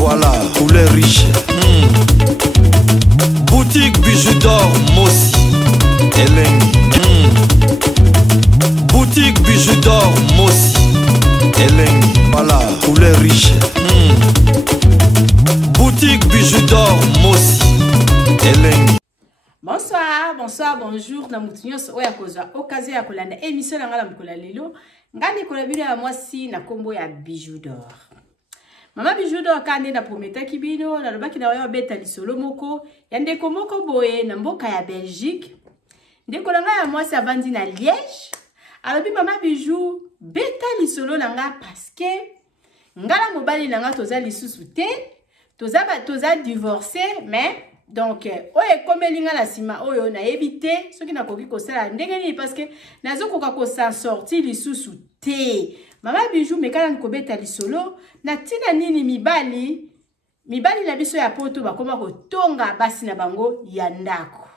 Voilà, poulet riche. Boutique bijoux d'or, Mossi. Elengi. Boutique bijoux d'or, Mossi. Elengi. Voilà, poulet riche. Boutique bijoux d'or, Mossi. Elengi. Bonsoir, bonsoir, bonjour. Na mutunyoso oya kozwa occasion ya kolanda émission na ngala mkola lelo. Ngani kola bino ya mwasi na kombo ya bijoux d'or. Mama bijoux d'or kande na prometa kibino na lobaki na oya beta lisolo moko ya ndeko moko boye na mboka ya Belgique. Ndeko langa ya mwasi avandi na Liège. Alobi mama bijoux beta lisolo nanga parce que ngala mobali nanga toza lisusu te, toza divorcé mais donc oye komelinga la sima oyo na ebité soki na koki kosala ndenge nini parce que nazo koka ko s'en sortir lisusu te. Mama bijoux mekala nkobeta lisolo na tina nini mibali na biso ya poto bakoma kotonga basi na bango ya ndako.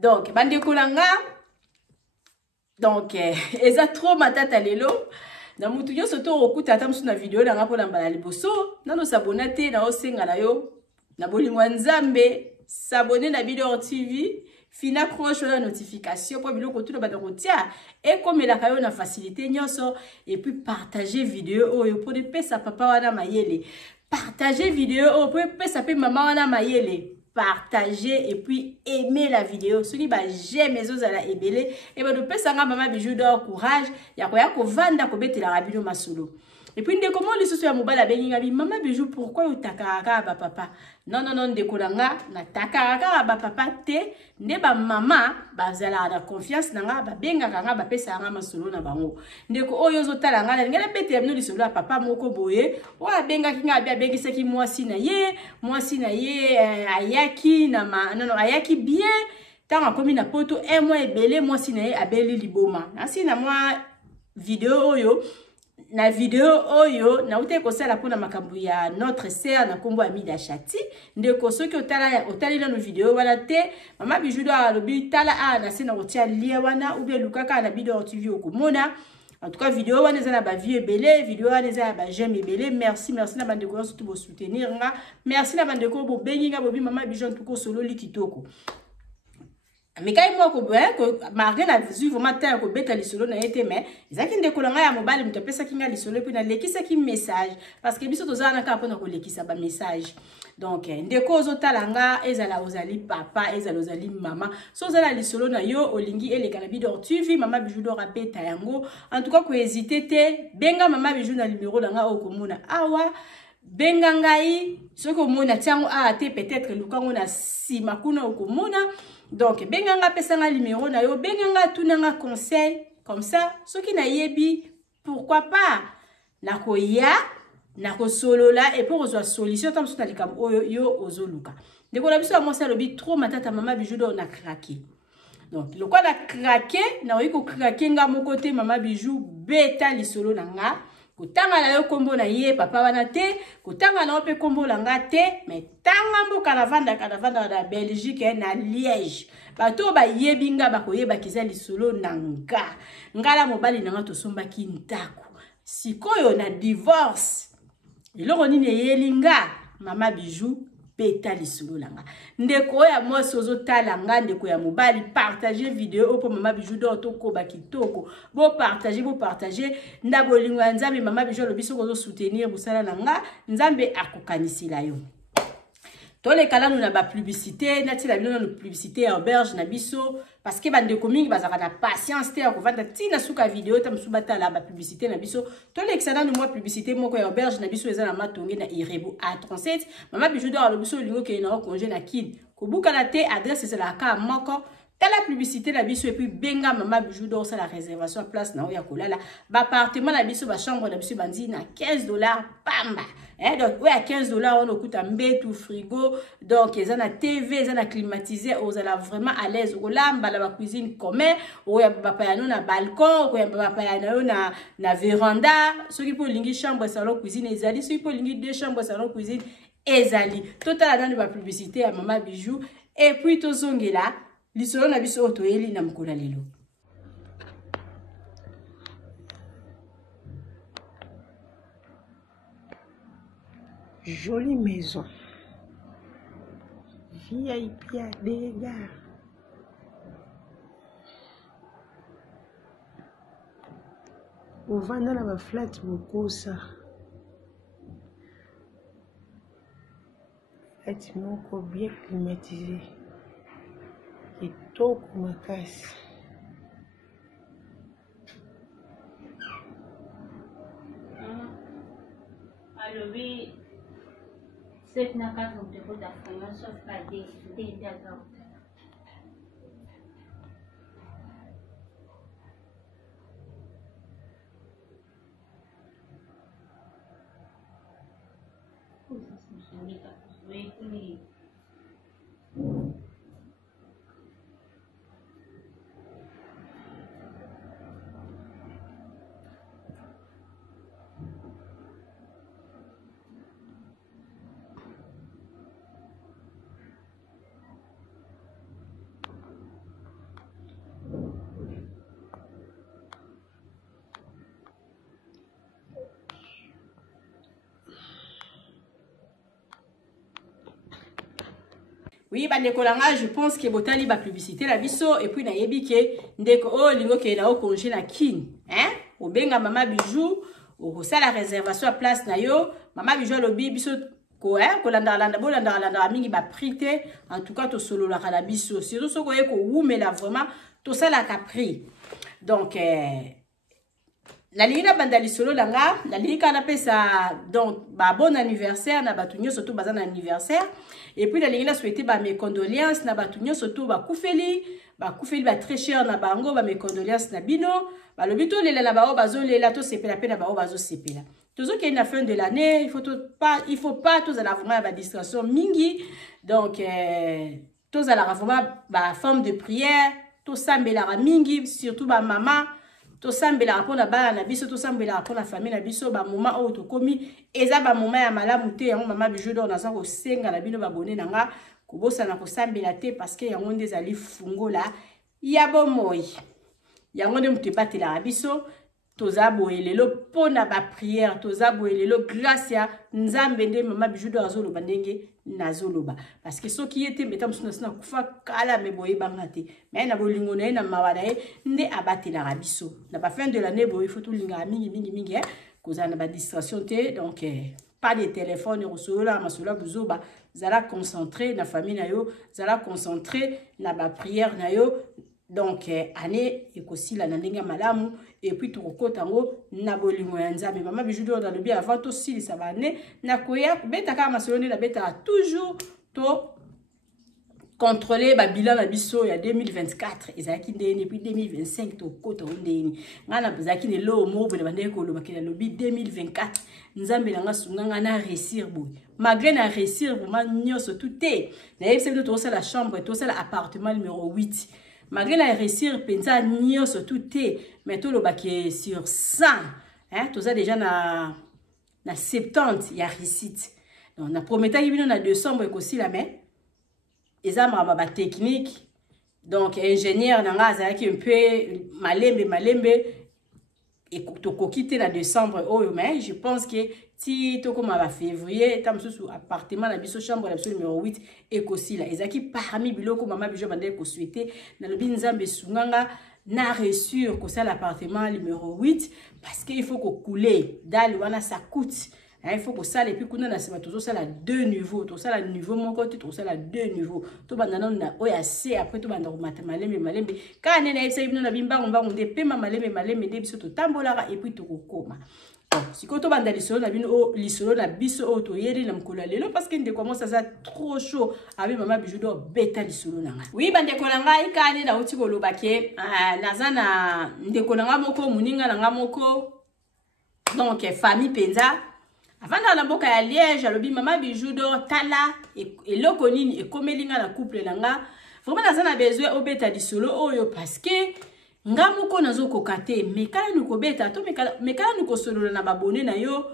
Donc bandeko langa donc eza trop matata lelo na mutu yo soto okuta ata musu na video na ngapo na mbala liboso nano sabona te na osenga na yo na bolingwa nzambe s'abonner na Bidor TV fina croche la notification pour biloko tout ba dokotia et comme la kayo na facilité nyonso et puis partager vidéo oyo pour de pesa papa wana mayele partager vidéo oyo pour pesa pe maman wana mayele partager et puis aimer la vidéo soki ba j'aime les autres ala ebele et ba de pesa nga mama bijoux d'or courage ya ko vanda ko betela rabino masolo. Et puis ndeko mo lisusu ya mobala benginga bi mama bijoux pourquoi utakaka ba papa non ndeko langa na takaka ba papa te nde ba mama bazala na confiance nanga ba benga kanga ba pesa nga masolo na bango ndeko oyo zotala nga ngela bete no lisolo ya papa moko boye o abenga kinga bia bengisa ki mwasi na ye ayaki na ayaki bien tanga komi na poto mois ebele mwasi na ye abeli liboma nasi na mwa video oyo na video oyo na ute kosala pona makambu ya notre sœur na kombo Amida Chati ndeko soki otali na video wala te mama bijoux d'or alobi tala na sena kotia lia wana ube lukaka na Bidor TV okomona. En tout cas vidéo wana eza na ba vie ebele vidéo wana eza ba j'aime ebele merci na bandeko surtout bo soutenir nga merci na bandeko bo bengi nga bobi mama bijoux tuko solo likitoko. Mais quand il m'a dit que malgré la visu vraiment tant que beta lisolo na été mais ezaki ndeko langa ya mobali muto pesa kinga lisolo puis na lekisa ki message parce que biso tozana ka pona ko lekisa ba message donc ndeko ozotalanga ezala ozali papa ezala ozali mama so zala lisolo na yo olingi eleka na Bidor TV mama bijoux d'or beta yango en tout cas ko hésiter te benga mama bijoux na numéro langa okomona awa benga ngai soko mona tiango te peut-être lukango na sima kuna okomona. Donc, benganga pesanga numéro na yo, benganga tunanga conseil, comme ça, ceux qui na yebi, pourquoi pas, nako ya, nako solo là, et pour reçoit solution, tam sou talikam, yo ozoluka. Dès qu'on a vu ça, moi, ça le trop, ma tata, maman, bijou d'or, on a craqué. Donc, le quoi on a craqué, na yo ko craqué, nga mon côté, maman, bijou, beta, li solo nanga. Kutanga na yo kombo na ye papa wana te kutanga na ope kombo langa te mais tanga mboka na vanda na Belgique na Liège bato ba yebinga ba koyeba kiza lisolo nanga ngala mobali nanga to somba ki ntako sikoyo na divorce iloko nini yelinga mama bijoux beta lisolo langa ndeko ya mwasi ozotala nga ndeko ya mobali partager vidéo pour mama bijoux d'or to ko bakitoko bo partager ndabo lingwa nzambe mama bijoux lo biso ko soutenir busala nanga nzambe akokanisila yo tole kala nous na ba publicité nati la bino na publicité auberge na biso parce que bande coming bazaka na patience te ko vanda tina suka vidéo tam subata la ba publicité na biso tole exana nous moi publicité moko ya auberge na biso eza na matonge na Irebo A37 mama bijoux d'or lo biso lingo ke na congé na kid ko buka na te adresse c'est la ka moko la publicité la biso et puis benga mama bijoux d'or ça la réservation à place na oya kolala ba appartement la biso ba chambre la biso bandi na $15 pamba donc ouais à $15 on okuta mbetu frigo donc ils ont na TV ils ont na climatisé aux ala vraiment à l'aise au lamba la cuisine commun oya papa ya no na balcon oya papa ya no na véranda ceux qui pour lingi chambre salon cuisine ezali ceux qui pour lingi deux chambres salon cuisine ezali total dans la publicité à mama bijoux et puis tozongela lisolo na biso otoyeli na mkola lelo. Jolie maison. VIP à dégâts. Au vendre la flat beaucoup ça. Bâtiment bien climatisé. Et tout comme ma casse. Alors oui, c'est n'a pas de votre affaire, sauf pas des d'accord. Oui, je pense que botali ba publicité la biso et puis na yebi ke ndeko o lingo ke na o congé na kin, hein? O benga mama bijou, o sala réservation à place na yo, mama bijou lobi biso ko hein, ko landa mingi ba prité, en tout cas to solo la kala biso, surtout so ko ye ko wumela vraiment to sala ka prix. Donc la ligne bandali solo langa, la ligne kana pesa donc ba bon anniversaire na batunyo surtout bazan anniversaire et puis la ligne a souhaité ba mes condoléances na batunyo surtout ba kufeli ba très cher na bango ba mes condoléances na bino ba lobito lela na ba o bazo lela to sepela pe na ba o bazo sepela toujours qu'il y a une fin de l'année il faut pas tous à la vraiment ba distraction mingi donc tous à la vraiment ba forme de prière to sambela mingi surtout ba maman to sambela rapona bana na biso to sambela rapona famille na biso ba moment o to komi eza ba moment ya malamu te yango mama bijou do na za ko senga na bino ba bonne nanga ko bosa na ko sambela te parce que yango ndeza li fungola ya bomoi yango nde mutu batela biso toza boelelo pona ba prière toza boelelo grâce ya nzambe nde mama bijou do azolo bandenge nazoloba parce que ce qui était metam suna kufa kala me boye bangate mais na bolingo na mawada nde abatela biso na ba fin de l'année boye faut tout linga mingi koza na ba distraction te donc pas de téléphone resolola masola buzoba zala concentré na famille na yo zala concentré na ba prière na yo donc année ekosila na ndenge malamu et puis tokokotango na bolingo ya nzambe mama bijou do na lobi avant to silisa bane na koya beta ka masolone na beta toujours to contrôler ba bilan na biso ya 2024 ezaki ndeni puis 2025 to kota ndeni ngana bazaki ne lo mobo le bande ko lo bakela lobi 2024 nzambe na ngasunga na réussir bo malgré na réussir bo manyoso tout est na yebse to la chambre to la appartement numéro 8 malgré la réussir pensa nio surtout te mais tout le bac sur 100 hein tout ça déjà na 70 il y a réussite donc na prometa yibino na 200 boy aussi la mais ezama ba technique donc ingénieur nanga azaki un peu malembe et to kokite na décembre oh mais je pense que si to comme à février tam sous appartement na biso chambre la numéro 8 et kosi la ezaki parmi biloko mama bijo bande ko souhaiter na lobi nzambe sunganga na réussir ko ça l'appartement numéro 8 parce qu'il faut ko couler dal wana ça coûte il faut que ça et puis qu'on a toujours ça la deux niveaux tout ça la niveau mon côté tout ça la deux niveaux tout bandana na oya c après tout bandana malembe quand nena esa ibino na bimba ngomba nde pema malembe de biso to tambola et puis to kokoma si ko to banda lisolo na bino o lisolo na biso o to yeri na mkola lelo parce que ndeko commence ça trop chaud avec maman bijou do beta lisolo nanga oui bande ko nanga ikane na uti ko lobake nazana ndeko nanga moko muninga nanga moko donc famille penza avant dans la boka ya Liège alobi mama bijou do tala et loko nini e komelinga na couple nanga vraiment nazana besoin obeta lisolo oyo parce que ngamuko nazo kokate mekala nuko beta to mekala nuko solola na babone na yo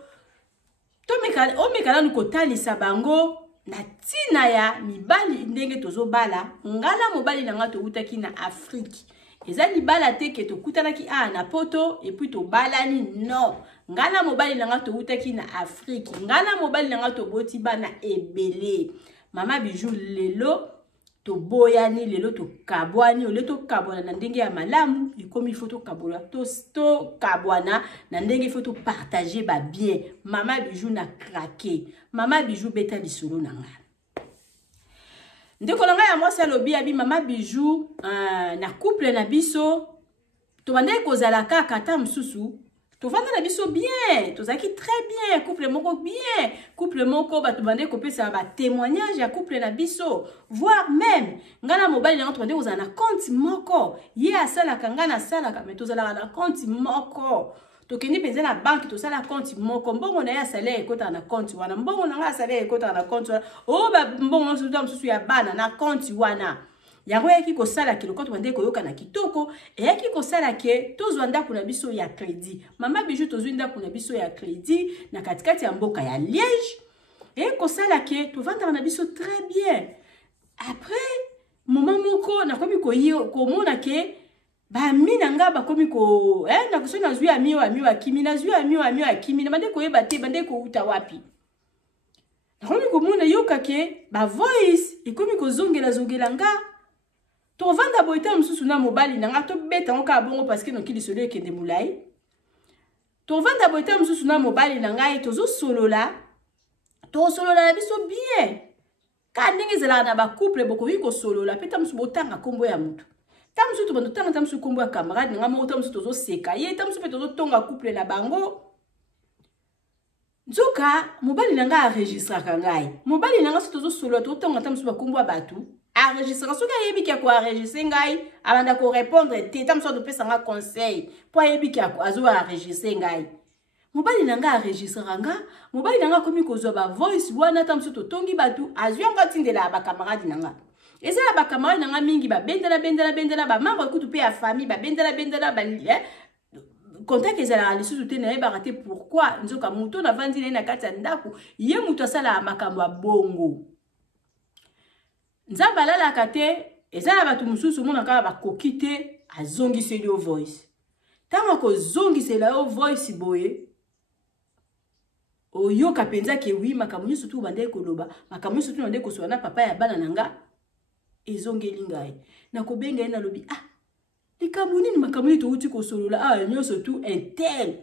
to mekala nuko talisa bango na tina ya mibali ndenge tozo bala ngala mobali nanga to utaki na Afrique eza libala te ke tokutanaki na poto et puis tobalani non ngana mobali nanga toutaki na Afrique ngana mobali nanga toboti bana ebele mama Bijou lelo to boyani lelo to kabwani ole to kabwana na ndenge ya malamu ikomi faut to kabola to kabwana na ndenge faut to partager ba bien mama Bijou na craqué mama Bijou beta lisolo nanga ndeko nanga ya mwasi alobi abi mama Bijou na couple na biso to bande kozala kaka ta msusu to vanda na biso bien to zaki très bien couple moko bien couple moko ba to bande kopesa ba témoignage ya couple na biso voire même ngana mobali na to bande kozala na compte moko ye asala kanga na sala ka mais to zala na compte moko to kendi penza na banque to sala compte moko mbongo na ya salaire ekota na compte wana mbongo na nga salaire ekota na compte wana o ba mbongo susu ya bana na compte wana yango yaki kosala ke lokoti bande koyoka na kitoko e yaki kosala ke tozwa ndako na biso ya crédit mama Bijou tozwi ndako na biso ya crédit na katikati ya mboka ya Liège e kosala ke tovanda na biso très bien après moment moko na komi komona ke ba mina nga ba komi ko na koso na zwi ami akimi na zwi ami akimi na bande koyeba te bande ko uta wapi na komi komona yoka ke ba voice e komi ko zongela nga to vanda boita msusu na mobali nanga to beta ngoka bongo parce que nokili solo ekende mulai to vanda boita msusu na mobali nanga tozo solola na biso bien ka ndenge zela na ba couple boko hiko solola peta msusu botanga kombo ya mutu ta msusu to bando tanga ta msusu kombo ya camarade nanga mo ta msusu tozo seka ye ta msusu pe tozo tonga couple na bango nzoka mobali nanga enregistra kangai mobali nanga so tozo solola to tonga ta msusu ba kombo ya batu enregistre soki ayebi ko enregistre ngai abanda ko répondre te tam so de pesa nga conseil po ayebi ki azo enregistre ngai mobali nanga enregistre nga mobali nanga komi kozwa ba voice wana tam so to tongi batu azwi nga tindela ba camarade nanga eza ba camarade nanga mingi ba bendela ba membre kutu pe ya famille ba bendela ba contact ezala lisusu te na yeba raté pourquoi nzoka muto na vandi na kati ya ndako ye muto asala makambo ya bongo nzamba lala kate ezala batu mususu mona kala bakoki te azongiseli yo voice tanga ko zongisela yo voice boye oyoka penza ke wi makambo nyonso tu bande koloba makambo nyonso tu bande kosola na papa ya bana nanga ezongeli ngai na kobenga na lobi likambo nini makambo nini touti kosolola nyonso tu intel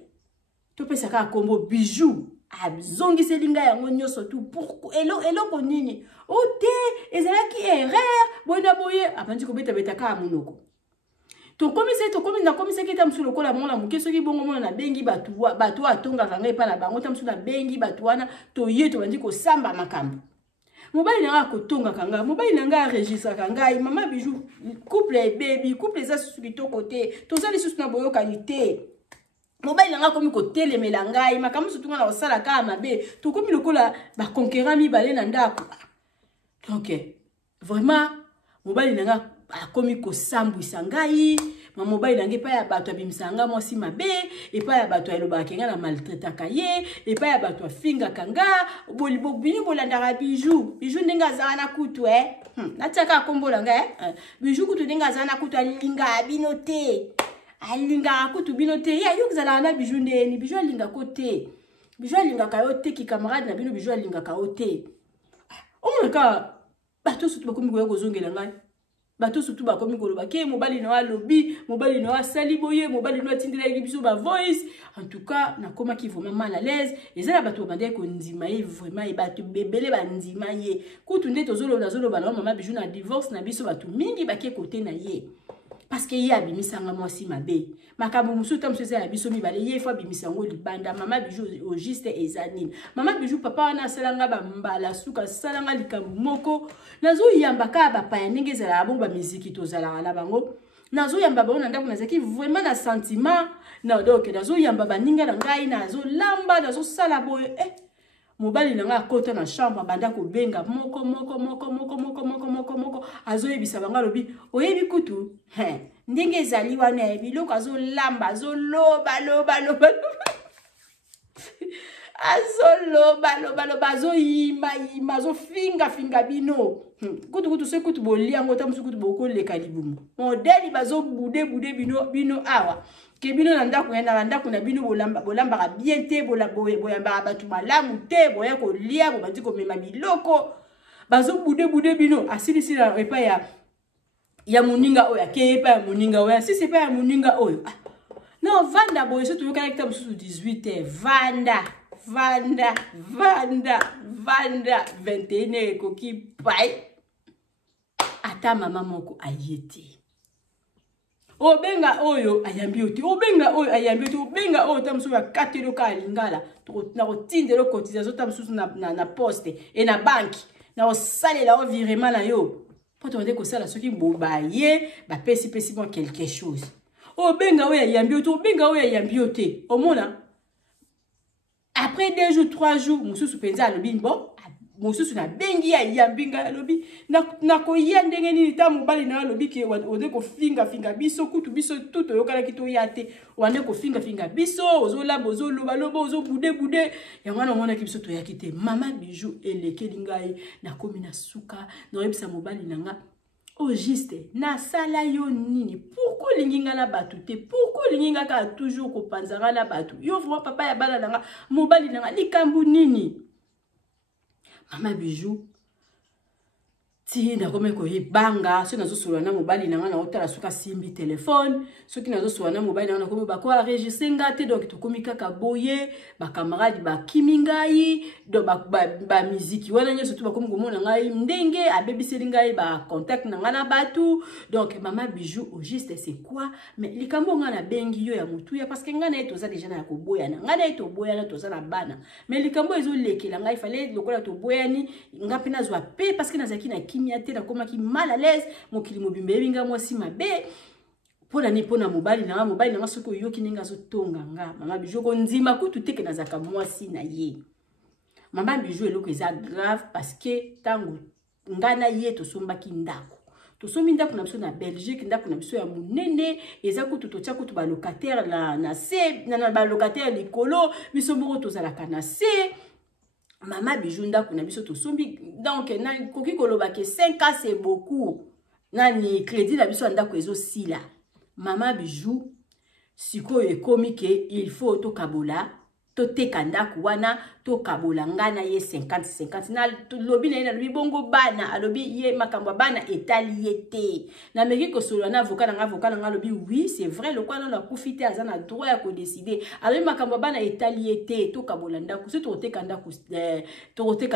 to pesa ka kombo Bijou azongiseli ngai yango nyonso tu pourquoi eloko nini ote ezalaki erreur bona boye apandi ko beta ka monoko to komi na komisa kita msulo kola mona mukeso ki bongo mona na bengi batu atonga kanga epa na bango ta msulo na bengi batu wana to ye to bandi ko samba makambo mobali nanga kotonga kanga mobali nanga enregistre kanga mama Bijou couple baby couple za susu kitoko te to za lisusu na boyoka ni te mobali nanga komi ko telemela ngai makambo sutu nga na osala ka mabe to komi lokola ba conquérant mibale na ndako donc vraiment mobali nanga akomi ko sambwisa ngai mobali nanga epa ya bato abimsanga mwasi mabe epa ya bato elobaka kenga na maltraitaka ye epa ya bato afinga kanga bini bolandaka Bijou ndenge azala na kutu natiaka akombola ngai Bijou kutu ndenge azala na kutu alinga bino te alinga kutu bino te ya yo kuzala na Bijou ndeni Bijou alinga ko te Bijou alinga ka yo te ki camarade na bino Bijou alinga ka yo te omaka bato sutu bakomi ko kozongela ngai bato sutu bakomi koloba ke mobali na lobby mobali na sali boye mobali na tindela biso ba voice en tout cas na koma ki vraiment mal à l'aise ezala bato bande ko ndima ye vraiment e bato bebele ba ndima ye kutu nde tozolo na mama Bijou na divorce na biso bato mingi bakie côté na ye parce que ye abimisanga mwasi mabe makambo musu tam sese ya biso mibale ye fois bimisango libanda mama Bijou au juste ezanine mama Bijou papa wana salanga ba mbala suka salanga likambo moko nazo yamba ka ba pa ndenge zala bongo ba musique tozala na bango nazo yamba ba ona ndako nazaki vraiment na sentiment na donc nazo yamba ba ninga na ngai nazo lamba nazo sala boye mobali nanga kota na chambre banda ko benga moko azo yebisa banga lobi oyebi kutu ndenge ezali wana biloko azo lamba azo loba azoloba azoyimba azofinga bino kutu se kutu boliango tamusu kutu bokoleka libumu modeli bazobude bino awa ke bino na ndako na bino bolambaka bien te boyambaka bato malamu te boya kolia bobandi komema biloko bazobude bino asilisi na epa ya moninga oyo ake epa ya moninga oyo asisi epa ya moninga oyo non vanda boye so toyokana kita mosusu 18h vanda 21h ekoki pai ata mama moko ayete obenga oyo ayambi ote obenga oyo tamusu ya katelo ka lingala na kotindelo cotisation tamusu na poste et na banki na osalela o virement na yo po to ndeko sala soki bobaye ba pesi moi quelque chose obenga oyo ayambi ote omona après 2 jours 3 jours mususu penza alobi bon mususu na bengi ya yambinga alobi na koya ndenge nini ta mobali na alobi ke ode ko finga biso kutu biso tout oyokala kito yate wande ko finga biso ozolamba ozoloba ozobude yango na ngona kibiso to yakite mama bijou elekeli ngai na komi na suka na yebisa mobali nanga au juste na sala yo nini pourquoi linginga na batu te pourquoi linginga ka toujours ko panzanga na batu yo vraiment papa ya bala nanga mobali nanga likambu nini mama bijou ti na kome ko yibanga so nazo solo na mobali nanga na otala suka simbi téléphone soki nazo solo na mobali nanga na kome ba ko enregistrer ngate donc to komi kaka boye ba camarade ba kimingai do ba musique wana nyo surtout ba komi komona ngai ndenge abebiseli ngai ba contact nanga na batu donc mama bijou au juste c'est quoi mais likambo nga na bengi yo ya mutu ya parce que nga na etoza déjà na ko boya na nga na eto boya na toza na bana mais likambo ezo lekela ngai fallait lokola to boya ni nga pena zwa pe parce que nazaki na miate na koma ki mal à l'aise mokili mobimbe binga mwasi mabe pona mobali na soko yoki ninga zo tonga nga mama bijou ko ndima kutu teke na zaka mwasi na ye mama bijou eloko eza grave parce que tango ngana ye to sombaki ndako to sombi ndako na biso na Belgique ndako na biso ya munene eza kutu to tia kutu ba locataire na ba locataire likolo biso boko to zala kana se mama bijou ndako na biso to sombi donc na koki koloba ke 5 ans c'est beaucoup nani crédit la biso ndako ezo sila mama bijou sikoyo ekomi ke il faut to kabola to teka ndako wana to kabola ngana ye 50-50 na lobi na lobi bongo bana alobi ye makambo bana etaliete na meki ko solo na avocat na lobi oui c'est vrai le quoi na kufite azana droit ya ko décider alobi makambo bana etaliete to kabola ndako so to teka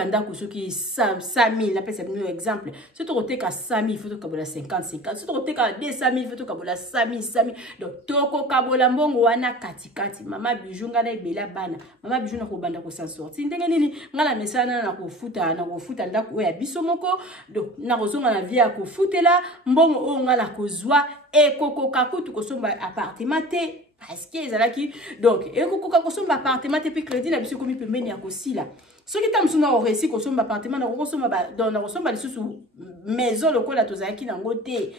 ndako soki 5000 na pesa un exemple so to teka 5000 faut to kabola 50-50 so to teka 200000 faut to kabola 5000 donc to ko kabola mbongo wana katikati mama bijou ngana ebela bana mama bijou na ko banda ko sorti ndenge nini ngala mesana na kofuta ndako ya biso moko donc na kozonga na vie ya kofutela mbongo o ngala kozwa ekokoka kutu kosomba appartement te parce que ezalaki donc ekokoka kosomba appartement te pe crédit na biso komi pembeni ya kosila soki tamsu na oresi kosomba appartement na kosomba na kosomba lisusu maison lokola tozalaki nango te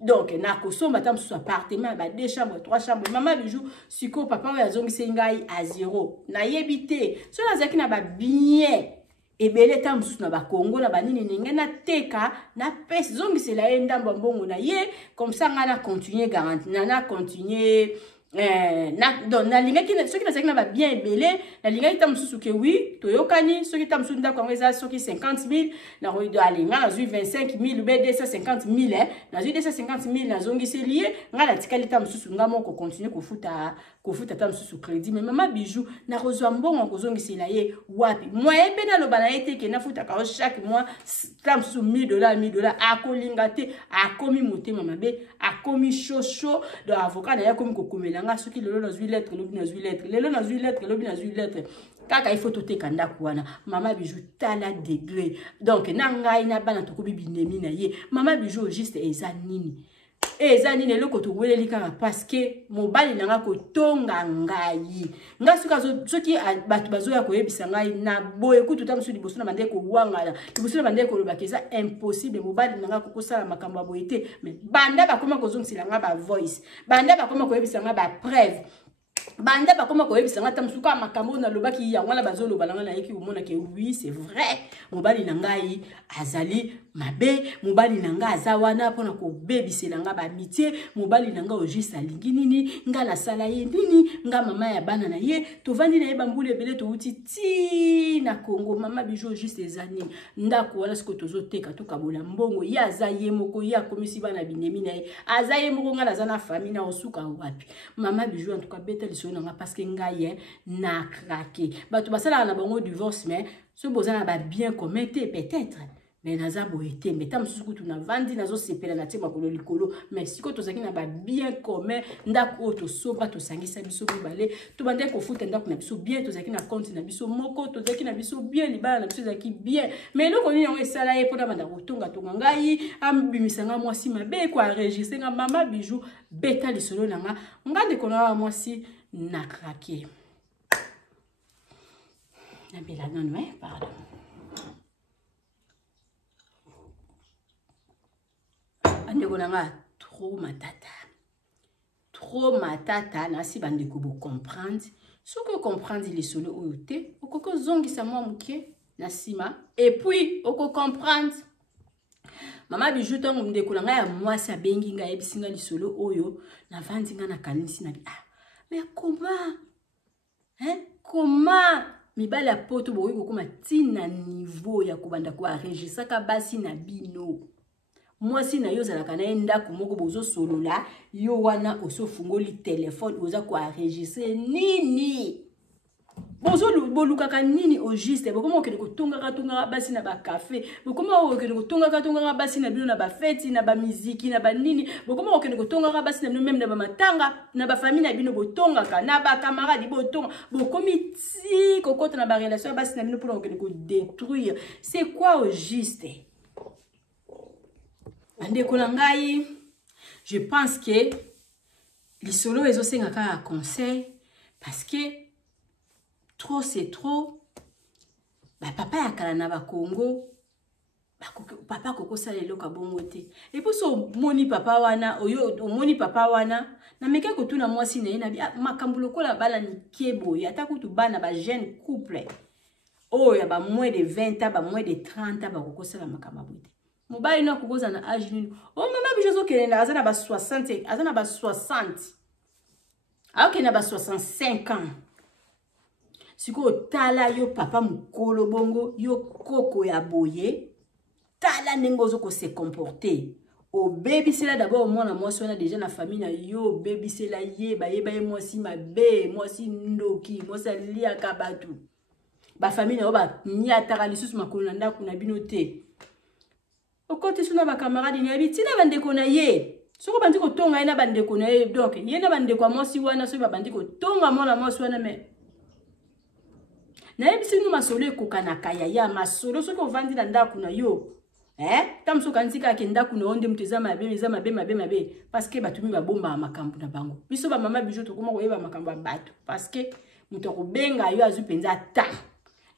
donc na kosomba tamsu appartement ba 2 chambres 3 chambres mama bijou siko papa oyo azongisi ngai a 0 na yebite so nazalaki na ba bien ebele tamsu na ba Congo na banini ninge na teka na pesa zongisela ye ndambo mbongo na ye comme ça ngana continuer garantie na continuer na lingaki soki na sekina ba bien ebele na lingaki ta mususu ke oui toyokani soki ta musu ndako ngeza soki 50000 na roido alinga na zui 25000 be 250000 na zui 250000 na zongisi lié nga na tikali ta mususu nga moko continuer kofuta ta mususu crédit mais mama bijou na rozwa mbongo ko zongisi la ye wapi moyen pe na loba na ete ke na futa ka chaque mois ta mususu $1000 akolinga te akomi motema mabe akomi chocho do avocat na ya komi kokomela nga soki lelo na zui lettre lobi na zui lettre lelo na zui lettre lobi na zui lettre kaka il faut toteka ndako wana mama bijou tala degré donc na ngai na bana tokobi binemi na ye mama bijou juste eza nini eloko toweleli kaka parce que mobali nanga kotonga ngai nga soki bato bazoya koyebisa ngai na boye kutu ta mosu liboso na bande kowangala liboso na bande koloba eza impossible mobali nanga kokosala makambo ya boye te mais banda bakoma kozongisela nga ba voice banda bakoma koyebisa nga ba preuve banda ba koma ko yebisa ngata msuka makambo na lobaki ya ngala bazolo balanga na yeki umona ke oui c'est vrai mobali na ngai azali mabe mobali na ngai azawana pona ko bebisela nga ba amitié mobali na ngai ojisa lingi nini ngala sala ye nini nga mama ya bana na ye tovandi na ye bambule ebele to uti ti na Congo mama bijo juste ezani ndako wala siko tozoteka tokabola mbongo ya azaye moko ya komisi bana binemi na ye azaye moko ngala zana famille na osuka wapi mama bijo en tout cas beta parce que ngaye na craqué bato basala na bango divorce mais ce bozana ba bien commun peut-être mais naza boité mais tam suku tu na vandi nazo sepela na tema kolo likolo mais siko tozaki na ba bien commun ndako to soba to sangisa biso bibale to bande ko futa ndako na biso bien tozaki na compte na biso moko tozaki na biso bien libala na biso zaki bien mais loko ni yango esala ye pona banda kotonga tonga ngai ambimisanga mwasi mabe ko enregistrer nga mama bijou beta lisolo nanga ngande kona mwasi na craqué. La belle non, ouais, pardon. Andeko nanga trop matata na si bandeko bo comprendre. Ce que comprendre les solo oyote, okoko zongi sa moi muke na sima et puis oko comprendre. Mama bijou tango ndeko nanga ya mwasi abengi nga yebisinga lisolo oyo na vandi nga na kanisi na mais comment? Hein? Comment? Mibali ya poto boyi kokoma tina niveau ya kobanda ko enregistrer basi na bino. Mwasi na yo zalaka na enda kumoko bozo solola yo wana oso fungoli téléphone oza ko enregistrer nini? Bozo bolukaka nini au juste? Bokoma okende kotonga basi na ba café. Bokoma okende kotonga basi na bino na ba fête na ba musique na ba nini. Bokoma okende kotonga basi na bino même na ba matanga na ba famille na bino botongaka na ba camarades botonga. Bokomi ti kokota na ba relation basi na bino pour okende ko détruire. C'est quoi au juste? Andeko na ngai, je pense que les solo ezosenga ka conseil parce que trop c'est trop. Ba papa ya kala na ba Congo papa koko salelo ka bongo te. Et puis so moni papa wana oyo moni papa wana na meka ko tuna mwasi na ina makambulo kola bala ni kebo ya takutu bana ba jeune couple. Oh ya ba moins de 20 ans ba moins de 30 ans ba koko sala makamabute. Mobali na kukoza na âge nini. Oh mama bijozo kelenda azana ba 60 azana ba 60. Alors na ba 65 ans. Siko tala yo papa mukolo bongo yo koko ya boye tala nengozo ko se comporter o baby c'est là d'abord moi na moi so na déjà na famille na yo baby c'est là yeba moi si mabe moi si ndoki moi ça lia kabatu ba famille na ba nyataka lisusu makolo na kuna bino te o côté suna ba camarade ni abi tina bandeko na ye soko bandi ko tonga ina bandeko na ye donc ye na bandeko moi si wana so ba bandi ko tonga moi na moi so na me na yebisi no masolo ekokana kaya ya masolo soki ovandi na ndako na yo tamso kanzika ke ndako na onde muteza mabe parce que batumi babomba makambo na bango biso ba mama bijo to koma koyeba makambo ya bato parce que muto ko benga yo azu penza ta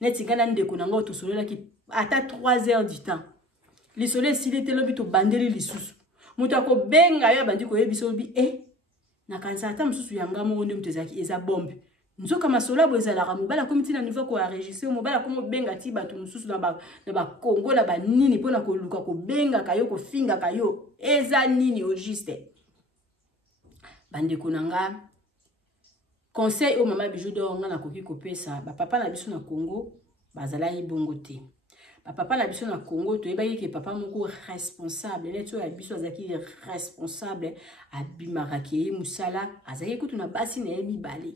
neti ngana ndeko na ngo to solola ki ata 3 heures du temps li soleil s'il était lobi to bandeli lisusu muto ko benga yo bandi ko yebiso bi na kanza ata msusu yanga mo onde muteza ki eza bombe nzoka masola bozalaka mobala komiti na niveau ko enregistrer mobala komo benga ti bato mususu na ba Congo na ba nini pona ko luka ko benga kayo ko finga kayo eza nini au juste bandeko nanga conseil o mama bijou do nga na koki kopesa ba papa na biso na Congo bazala ibongo te ba papa na biso na Congo to yebaki ke papa moko responsable neto ya biso azaki responsable abimaka ke musala azaki kutuna basi na yebi bale.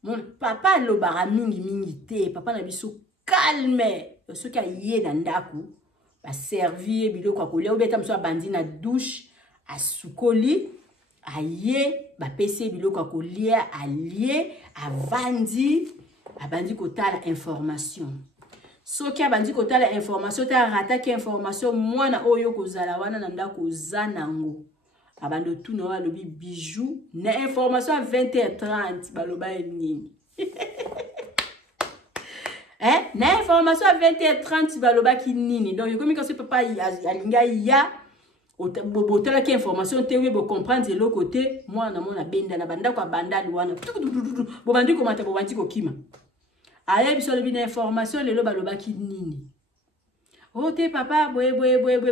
Mon papa lo bara mingi te papa na biso calme ce qui a yé na ndaku ba servir biloko akolia obeta mso bandi na douche asukoli aye ba pese biloko akolia alie avandi abandi kotala information soki abandi kotala information ta rata ke information mwana oyo kozala wana na ndaku zanango abando tout no alobi bijou na information à 20h30 baloba nini na information à 20h30 baloba ki nini donc yokomi kasi papa alinga ya botala ki information te oui bo comprendre le côté moi na mona benda na banda kwa bandali wana bo bandi ko mata bo bandi ko kima aye biso le bina information le lo baloba ki nini ote papa boye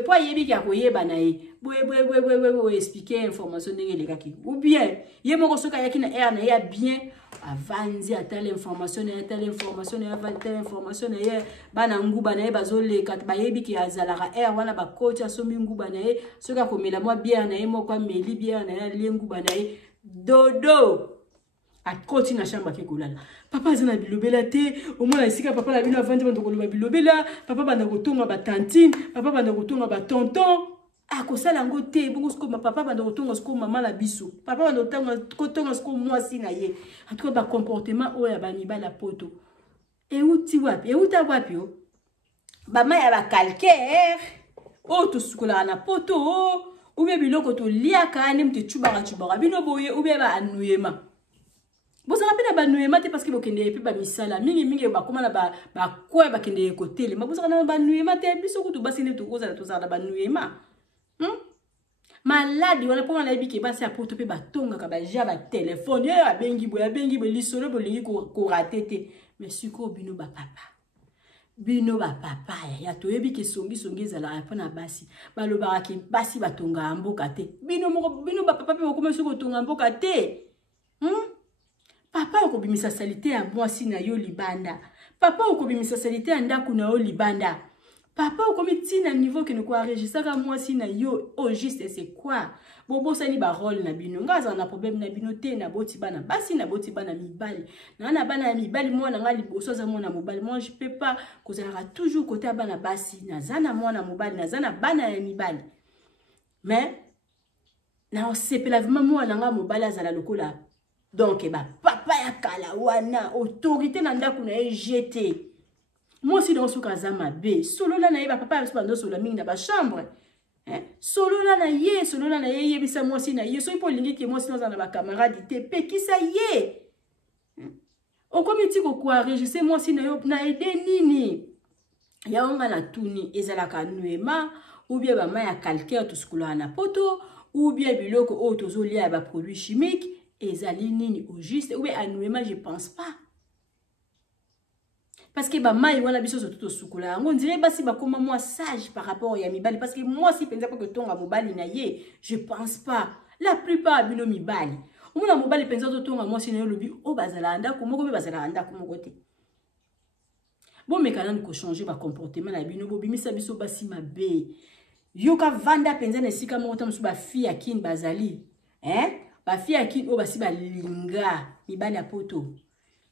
po yebi ka ko yeba na ye boye expliquer information ndenge le kaki ou bien ye moko soka yaki na air na ya bien avanzi atale information na telle information na telle information na ye bana nguba na ye bazoleka bayebi ki azalaka air wana ba coach asomi nguba na ye soka komela mwa bière na ye moko ameli bière na ye le nguba na ye dodo akoti na chambre ke kolala papa azana bilobela te au moins esika papa la bino avandi bando koloba bilobela papa banda kotonga ba tantine papa banda kotonga ba tonton akosala ngo te bongo sko papa banda kotonga sko mama la biso papa banda kotonga sko mwasi na ye en tout cas ba comportement oya ba mibala poto e uti wapi o ba maya ba calcaire o to sukola na poto ou bien biloko to liaka nem te chubara bino boye ou bien ba anuyema. Bon, ça rappelle ba nuema te parce que bokende pe ba misala mingi ba koma na ba quoi ba kende côté le. Ma bosa na ba nuema te biso kutu basine to koza to za ba nuema. Maladi wana pona na biki ba sa poto pe ba tonga ka ba ja ba téléphone ya bengi bo lisolo bo lingi ko ratete. Mais suko bino ba papa ya to yebi ke songi za la pona basi. Ba lo ba ki basi ba tonga mboka te. Bino ba papa pe ko koma suko tonga mboka te. Papa okobimisa salite ya mwasi na yo libanda. Papa okobimisa salite ya ndaku na yo libanda. Papa okomitina niveau que ne ko enregistrer ka mwasi na yo au juste c'est quoi? Bobo sani ba rôle na bino. Ngaza na problème na bino te na boti bana basi na boti bana mibali. Na bana mibali mwana ngali boso za mwana mobali. Moi je peux pas kozala toujours côté bana basi na zana mwana mobali na zana bana ya mibali. Mais na osepela vraiment mwana nga mobali azala lokola. Donc, papa ya kala wana, autorité nanda kuna jeté. Moi aussi dans ce cas ma bé, solo la na ye papa ya solo solo mingi na ba chambre. Solo la na ye bisa moi aussi na ye so ipo lingi ke moi aussi na ba camarade te pe ki sa ye. O komiti ko kwa enregistrer moi aussi na yo na aider nini. Ya onga na tuni ezala ka nuema ou bien ba ma ya calcaire to skula na poto ou bien biloko o tozo lia ba produits chimiques. Ezali nini au juste ou bien anouema je pense pas parce que ba mai wana biso soto sukola ngo ndire basi ba koma moi sage par rapport ya mibali parce que moi si penza pas que tonga mobali na ye je pense pas la plupart bino mibali umuna mobali penza to tonga moi si na lobi o bazala anda ko moko be bazala anda ko moko te bon mais quand ko changer ba comportement na bino bo bimisa biso basi mabe yoka vanda penza na sika mo tamusu ba fille akin bazali ba fille akin o basi ba linga mibali ya poto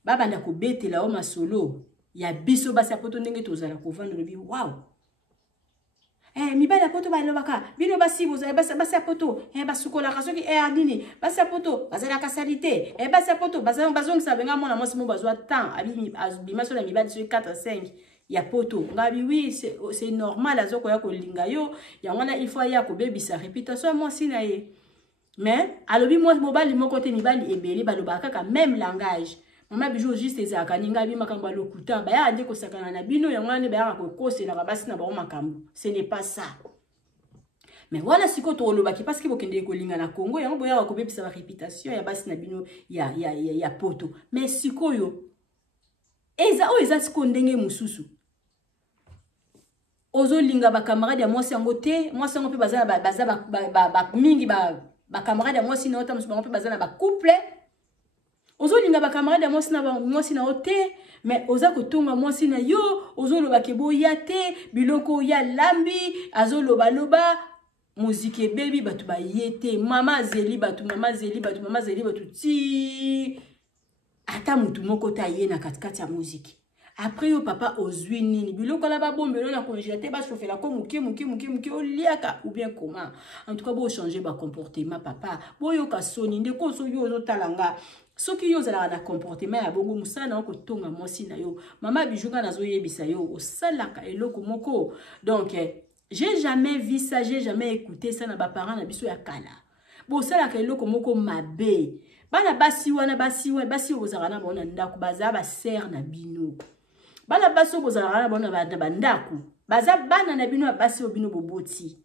baba nda ko betela o masolo ya biso basi ya poto ndenge tozala ko vanda lobi wow mibali ya poto ba lobaka bino basi bozala basi ya poto basukola kasoki nini basi ya poto bazala ka salite basi ya poto bazala bazongisa benga mona mwasi mo bazwa temps bimaso na mibali so 4 5 ya poto ngabi oui c'est normal azoko ya ko linga yo ya wana il faut ya ko bebisa réputation moi si na ye. Mais alobi moi mobali mon côté mibali ebeli balobaka ka même langage mama bijou juste ezaka ninga bi makambo lokuta ba ya ande ko sakana na bino yango ne ba ya ko kosela ka basi na ba makambo ce n'est pas ça. Mais voilà siko to lobaki parce que bokende ko linga na Congo yango boya ko bebisa ba réputation ya basi na bino ya poto mais siko yo eza siko ndenge mususu ozo linga ba camarade ya mwasi yango te mwasi yango pe baza ba mingi ba camarade moi si na ota musu pe bazana ba couple ozo linga ba camarade moi si na ote mais oza ko tonga moi si na yo ozo loba ke boya te biloko ya lambi azo loba musique baby batu ba yete mama zeli batu ti ata mutu moko ta ye na katikati ya musique. Après yo papa ozwi nini biloko la ba bombelo na congélateur ba chauffer la comme muke o liaka ou bien comment en tout cas bo changer ba comportement papa bo yo ka soni ndeko so yo zo talanga soki yo zala na comportement ya bongo musana ko tonga mosi na yo mama bijunga nazo yebisa yo osalaka eloko moko. Donc j'ai jamais vu ça, j'ai jamais écouté ça na ba parents na biso ya kala bo salaka eloko moko mabe bana basi wana basi ozala na bona ndako baza ba ser na bino bana baso bozala na bona ba ndaku baza bana na bino basi obino boboti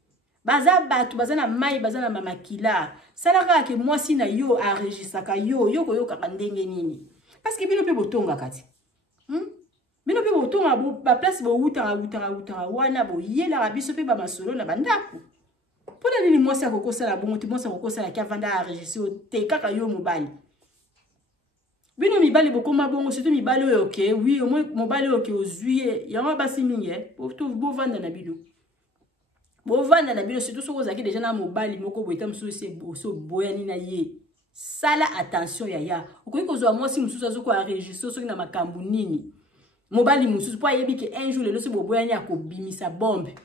baza batu baza na mai baza na mamakila salaka ke mwasi na yo aregisaka yo yo koyoka ndenge nini parce que bino pe botonga kati bino pe botonga ba place bo utara wana bo yela biso pe ba masolo na bandako pona nini mwasi akokosala bongo ti mwasi akokosala ki avanda aregisser te kaka yo mobali bino mibali bokoma bongo surtout mibali oyo ke oui au moins mobali oyo ke ozuye yango basi mingi bo vanda na bino bovanda na bino surtout soko zaki déjà na mobali moko boita mususu so boyani na ye sala attention yaya okoki kozwa mwasi mususu azoko enregistrer soki na makambu nini mobali mususu po ayebi ke un jour lelo so boyani akobimisa bombe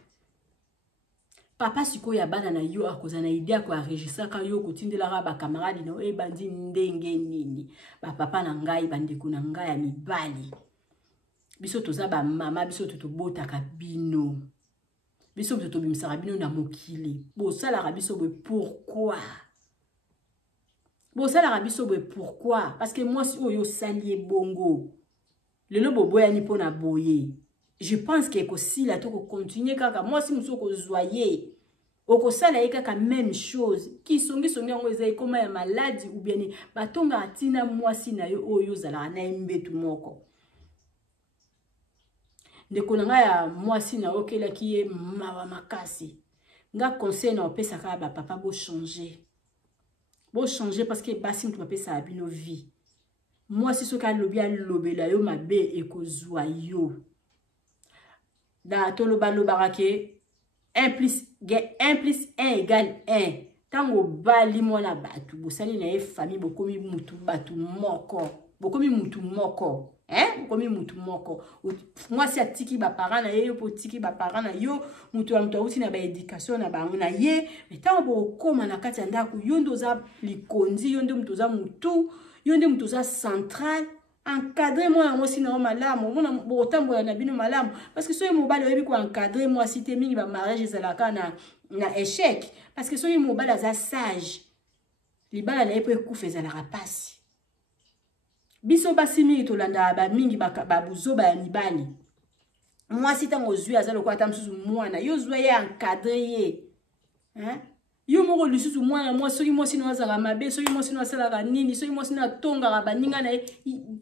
papa siko ya bana na yo akoza na idea ko enregistrer ka yo kotindelaka ba camarade na e bandi ndenge nini ba papa na ngai bandeko na ngai ya mibali biso toza ba mama biso totobotaka bino biso to bimisaka bino na mokili bo sala biso be pourquoi parce que moi si oyo salier bongo lelo boboyani pona boye je pense que si la to continuer kaka moi si muso ko zoyer oko sala kaka même chose ki songi yango ezai koma ya maladie ou bien batonga atina moi si na yo oyo zala na mbetu moko ndeko na nga ya mwasi na okela ki ye mawa makasi nga conseil na opesa ka ba papa bo changer parce que basi mtu bapesa abino vie mwasi soka lobela yo mabe ekozwa yo da to loba ke 1 plus 1 égale 1 tango bali mwana batu bosali na ye famille bokomi mutu batu moko bokomi mutu moko bokomi mutu moko mwasi atiki ba parents na ye yo potiki ba parents na yo mutu auti na ba éducation na bango na ye mais tango bokoma na kati ya ndako yo ndo za likondi yo ndo mutu za mutu yo ndo mutu za central encadrer moi mwasi na malamu mona botambola na bino malamu parce que so mobali oyebi ko encadrer moi cité mingi ba mariage ezalaka na échec parce que so mobali aza sage libala na ye po ekufa ezalaka pasi biso basi mingi tolanda ba mingi ba buzoba ya mibali mwasi tango zwi aza lokwa ata msusu mwana yo zwa ye encadrer ye yo moko lisusu mwana mwa soki mwasi no azaka mabe soki mwasi no asalaka nini soki mwasi no atongaka baninga na ye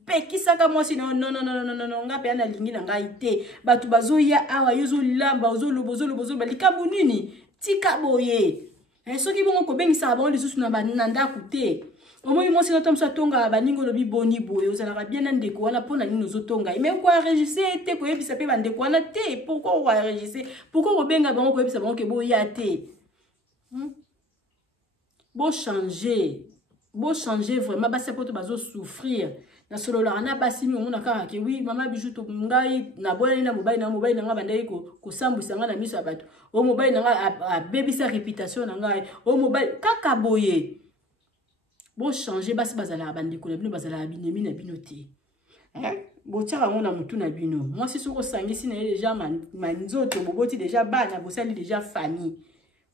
pekisaka mwasi no non nga pe ana lingi na ngai te batu bazoya awa yo zolamba ozoloba likambo nini tika boye soki bongo kobengisaka bango lisusu na ndako te omoi mwasi no tamso atongaka baninga olobi boni boye ozalaka bien na ndeko wana mpona nini ozotonga mais ko enregistrer te koyebisa mpe bandeko wana te pourquoi ko enregistrer pourquoi kobenga bango koyebisa bango ke boya te Beau changer vraiment basi poto bazo souffrir na solo la na basi mi omona kaka ke oui mama bijou to ngai na boyani na mobile na nga bandai ko sambwisa nga na miso ya bato o mobile na nga a baby sa réputation na ngai o mobile kaka boye beau changer basi bazala bandeko na bino bazala binemi na bino te bo tiaka ngo na mutu na bino moi si soko sangisi na déjà manzoto boboti déjà bana bosali déjà famille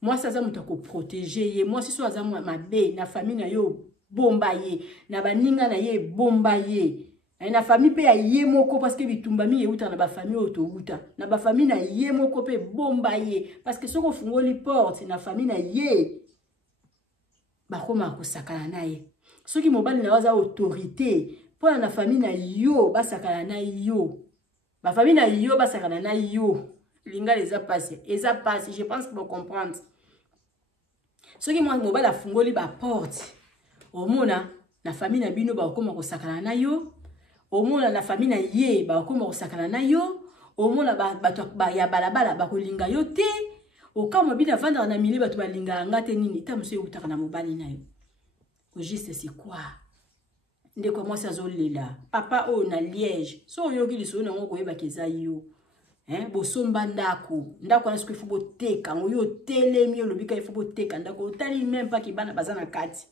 moi ça za mutu ko protéger ye moi si so aza mabe na famille na yo bomba ye na baninga na ye bomba ye na famille pe ya ye moko parce que bitumba mi yeuta na ba famille otoguta na ba famille na ye moko pe bomba ye parce que soko fungoli porte na famille na ye bakoma ko sakana na ye soki mobali na waza autorité pour na famille na yo basakana na yo ba famille na yo basakana na yo linga les a passé je pense que vous comprendre ce qui moi mobile a fungoli ba porte omona na famille na bino ba koma ko sakana na yo omona na famille na ye ba koma ko sakana na yo omona ba ya balabala ba ko linga yo te okama bina vendre na mili ba to ba linga ngate nini ta monsieur utaka na mobali na yo au juste c'est quoi ndeko moi ça zolela papa o na Liège so yoki liso na ngoko yeba keza yo bosomba ndako na siku ifubo teka ngoyo telemi olobika ifubo teka ndako otali même pas ki bana bazana kati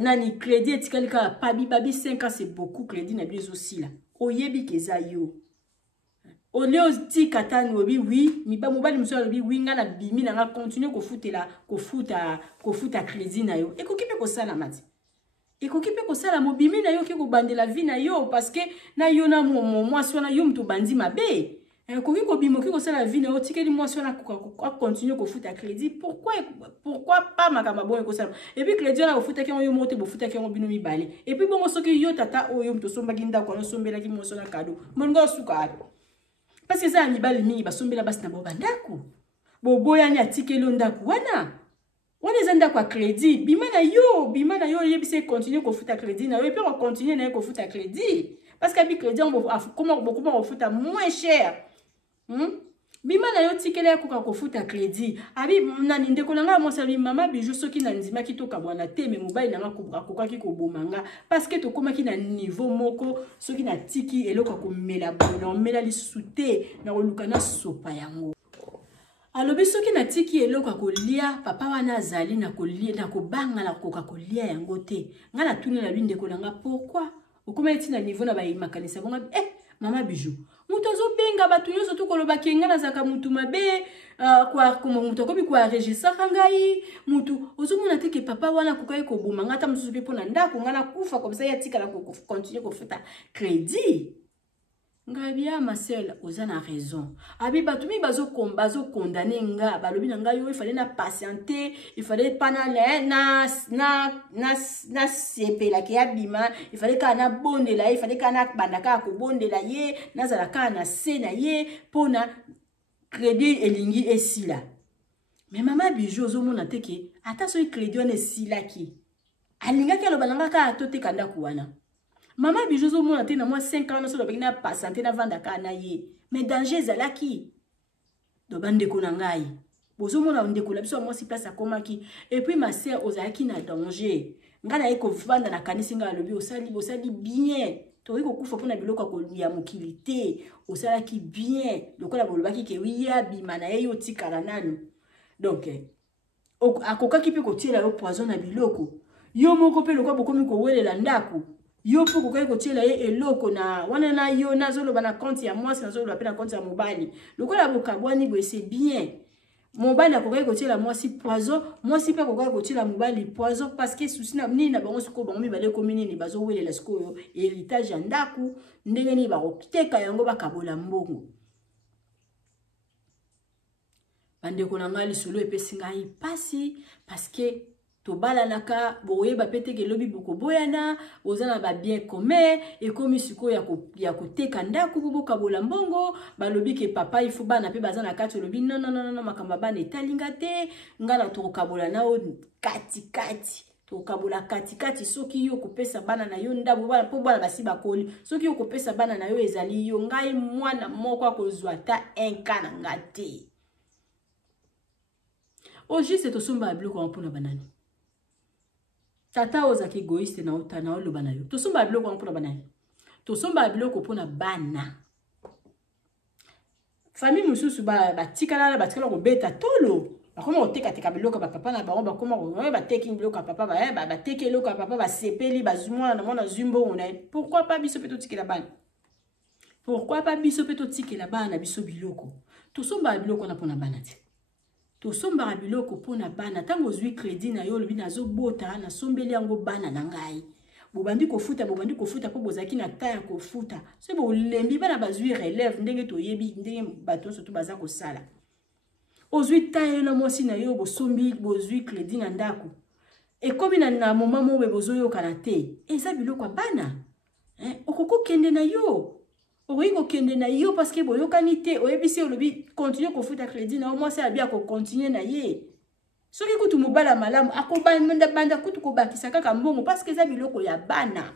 nani crédit etikalika pabi babi 5 ans c'est beaucoup crédit na biso aussi là oyebi keza yo oleo tika tani obi oui miba mobali muso obi oui nga na bimi na nga continuer ko futa crédit na yo ekokipe ko sala mati ekokipe ko sala mobimi na yo ki ko bandela vie na yo parce que na yo na moi so na yo mtu bandi mabe Koki ko bimoki ko sala vie na otike li motion na ko continuer ko futa crédit. Pourquoi pas makama bon ko sala. Et puis crédit na ko futa ki yo mote bo futa ki bino mi bale. Et puis bon soki yo tata oyo mto somba ginda ko no sombela ki motion na cadeau. Mongo suka. Parce que ça mi bale mingi ba sombela basi na bo bandako. Bo boya ni atike lo ndako wana. Wana zanda kwa crédit. Bimana yo yebise continuer ko futa crédit na yo et puis on continue na ko futa crédit. Parce que bi crédit comment on futa moins cher. Bima na yo tikele ko ko futa crédit abi nani ndeko nanga mo sali mama bijou soki na ndima ki to kabwana te me mobile nanga ko ki ko bomanga parce que to koma ki na niveau moko soki na tiki eloko ko mela bono mela li souté na oluka na sopa yango alobi soki na tiki eloko ko lia papa wana azali na ko lia na ko banga na ko lia yango te nga na tuni na ndeko nanga pourquoi okoma eti na niveau na ba makanisa bonga mama bijou mutu azobenga batu nyonso to koloba kenga na zaka mutu mabe kwa kuma mutu akobi kwa regisaka ngai mutu ozomona te ke papa wana kokai ko boma ngata mususu pe pona ndako ngana kufa comme ça ya tika la ko continuer ko futa crédit ngai bien ma sœur ozana raison abi batu mi bazo condamner nga balobi na ngai yo il fallait na patienter il fallait pas na sepela ke abima il fallait ka na bondela il fallait ka na bandaka ko bondela ye na zala ka na sena ye pona crédit elingi esila mais mama bijou ozomona te ke ata so crédit on esila ki alinga ke lo balanga ka to te kanda kuwana Maman bijou zo mona te na moi 5 ans na so do na pasante na vanda kana ye. Mais danger zalaki. Do bande ko na ngai. Bozo mona ndeko la biso moi si place akomaki. Et puis ma sœur ozalaki na danger. Ngana eko vanda na kanisi nga lobi osali bien. To iko kufa pona biloko ko ya mokilité. Osalaki bien. Lokola bolobaki ke wiya bima na ye yo tikala nanu. Donc akokaki pe ko tiela yo poison na biloko. Yo moko pe lokwa bokomi ko welela ndako. Yo po ko ko tiela ye eloko na wana na yo nazolo bana compte ya moi nazolo pe na compte ya mobali lokola bokabwani bo c'est bien mobali akokai ko tiela moi si poison moi si pe kokai ko tiela mobali poison parce que souci na nini na bango siko bango mibale ko minini bazo welela siko héritage ya ndaku ndenge ni ba kokiteka yango bakabola mbongo bande ko na ngali solo epesi ngai pasi parce que to bala naka boye ba pete ke lobi boko boyana ozana ba bien commun et comme siko ya ko teka ndaku boka bola mbongo ba lobi ke papa il faut bana pe bazana kati lobi non makamba bana etalinga te ngala to kabola na o kati to kabola kati soki yo kopesa bana na yo ndabo bana po bana basi bakoli soki yo kopesa bana na yo ezali yo ngai mwana moko akozwa ta enkana ngate o juste to somba bloko mpona banani tata ozaki egoïste na otana oloba na yo tosomba biloko mpona banani tosomba biloko mpona bana famille mususu batikala batikala kobeta tolo bakoma koteka biloko bapapa na bango bakoma bateki biloko ya papa bateki eloko ya papa basepeli bazumwana na mwana zumbongo na ye pourquoi pas biso mpe totikela bana pourquoi pas biso mpe totikela bana biso biloko tosomba biloko na mpona bana te to somba biloko pona bana tango zwi crédit na yo lobi nazo bota na sombeli yango bana na ngai bobandi ko futa po bozaki na taya ko futa se bo lembi bana bazwi relève ndenge to yebi ndenge bato surtout baza ko sala ozwi taya na mosi na yo bosombi bozwi crédit na ndako e komi na moment mo bozo yo kana te eza biloko bana okoko kende na yo Oiko kende na yo parce que boyo kanite oyebisi olobi continue ko futa crédit na moi c'est bien ko continuer na ye soki kutu mobala malamu akobanda banda kutu ko bakisa kaka mbongo parce que za biloko ya bana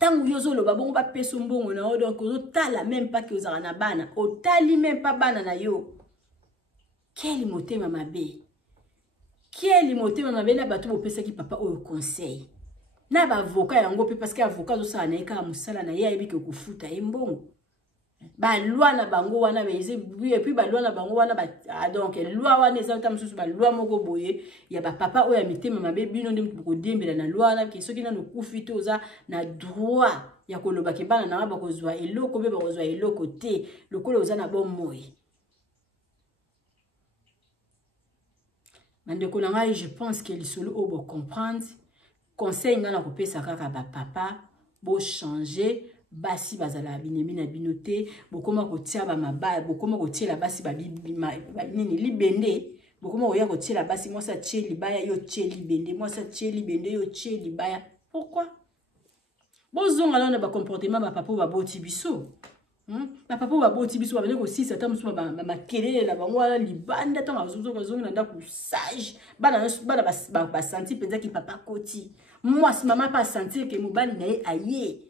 tangu yo zolo babongo ba peso mbongo na o donc ozo tala même pas que ozara na bana otali même pas bana na yo quel motema mabe na bato bopesa ki papa oyo conseil na ba avocat yango pe parce que avocat zo sala na eka musala na ye ayebi ke kufuta embongo ba loi na bango wana beze et puis ba loi na bango wana donc loi wana eza tamususu ba loi moko boye ya ba papa oya mitema mabe bino ndem ko dembela na loi na ke soki na no kufite oza na droit ya koloba ke bana na ba kozwa eloko be ba kozwa eloko te lokolo oza na bon moyi mande ko ngai je pense que lisolo obo comprendre conseil ngana kopesa kaka ba papa bo changer basi bazala binemi na binote bokoma kotia ba maba bokoma kotia la basi ba nini libende bokoma koya kotia la basi moi ça tie libaya yo tie libende moi ça tie libende yo tie libaya pourquoi bozonga na ba comportement ba papa ba boti biso ba papa ba boti biso ba bene ko sisa ta musu ba makelele la bango ala libanda ta bazonga na ndako sage bana ba senti penza ki papa koti moi si maman pas sentir que mobali na ye aye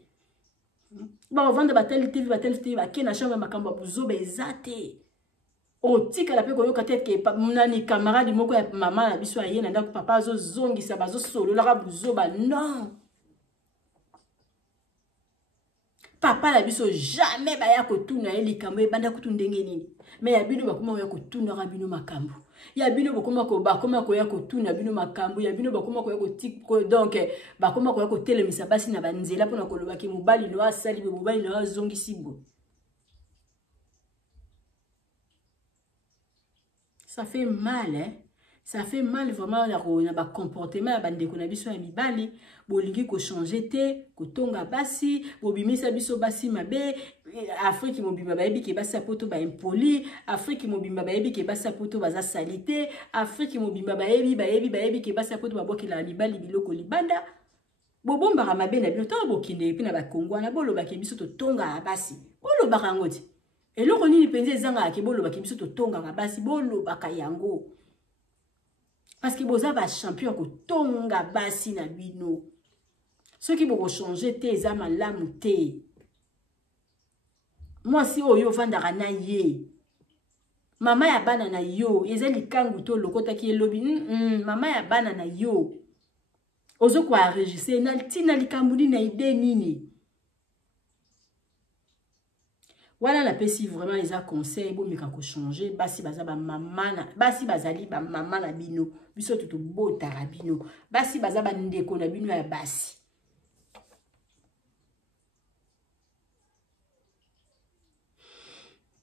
ba vendre ba tel TV ba kena chambre makambo buzo bezate o tika la pe ko yoka tête que nani camarade moko ya maman na biso aye na ndako papa zo zongisa bazo solo la buzo ba non papa la biso jamais ba ya ko tuna eli kambo e banda kutu ndenge nini mais ya bino bakoma ya ko tuna ra bino makambo ya bino bakoma ko ya ko tuna bino makambo ya bino bakoma ko ya ko tik ko donc bakoma ko ya ko telemisa basi na banzela pona ko loba ki mobali no asali be mobali no azongisi bo ça fait mal hein. Ça fait mal vraiment na ba comportement ya bandeko na biso ya mibali bolingi ko changer te ko tonga basi bobimisa biso basi mabe Afrique mobimba baebi ke basa poto ba impoli Afrique mobimba baebi ke basa poto baza salite Afrique mobimba baebi ke basa poto babokela mibali biloko libanda bobomba mabe na bino to bokinde pe na ba kongwana boloba ke biso to tonga basi boloba ngoti eloko nini penze ezanga ke boloba ke biso to tonga basi boloba ka yango. Parce que vous avez un champion qui tonga basi na bino. Ceux qui vont changer tes âmes à l'âme te. Moi si oyo vandara na ye. Mama ya bana na yo. Ezeli kangu to lokota ki elobi. Mama ya bana na yo. Ozo kwa enregistrer na tina likambuni na ide nini. Voilà la pesi vraiment les a conseil bon mika ko changer basi baza ba mama na basi bazali ba mama na bino biso tutu bota rabino basi baza ba ndeko na bino ya basi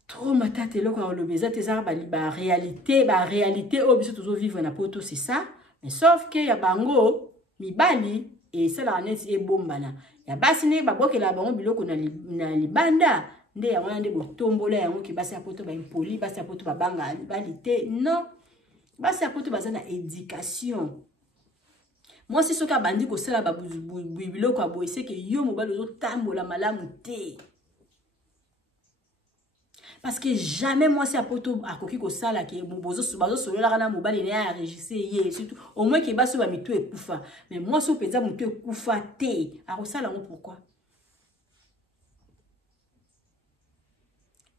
trop matate loko a lobeza tezara ba réalité o biso tuzo vivre na poto c'est ça mais sauf que ya bango mibali et ça la net e bombana ya basi ne ba bokela bango biloko na libanda nde ya wana nde botombola yango ki basi apoto ba impoli basi apoto ba banga balite non basi apoto baza na éducation moi c'est ce ka bandi ko sala ba biloko abo ese ke yo mobali ozo tambola malamu te parce que jamais moi c'est apoto akoki ko sala ke bozo solo la kana mobali ne ya enregistrer ye surtout au moins ke baso ba mitu ekufa mais moi so penza mutu ekufa te akosala ngo pourquoi.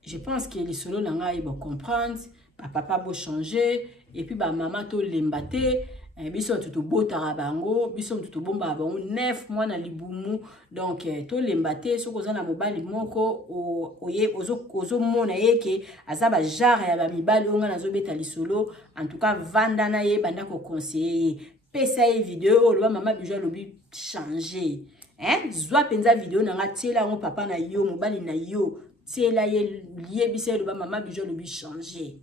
Je pense que les solos nanga ils vont comprendre, papa va changer et puis ba maman to lembate, biso tout beau tarabango, biso tout bomba bango 9 mois na libumu donc to lembate so koza na mobali moko oye ozo mona yeke azaba genre ya ba mibali onga nazo beta lisolo en tout cas vanda na ye banda ko conseiller pesa ye vidéo lo mama bijou lobi changer hein zwa penza vidéo nanga tiela ngo papa na yo mobali na yo c'est là lié bisé le maman bijou le changer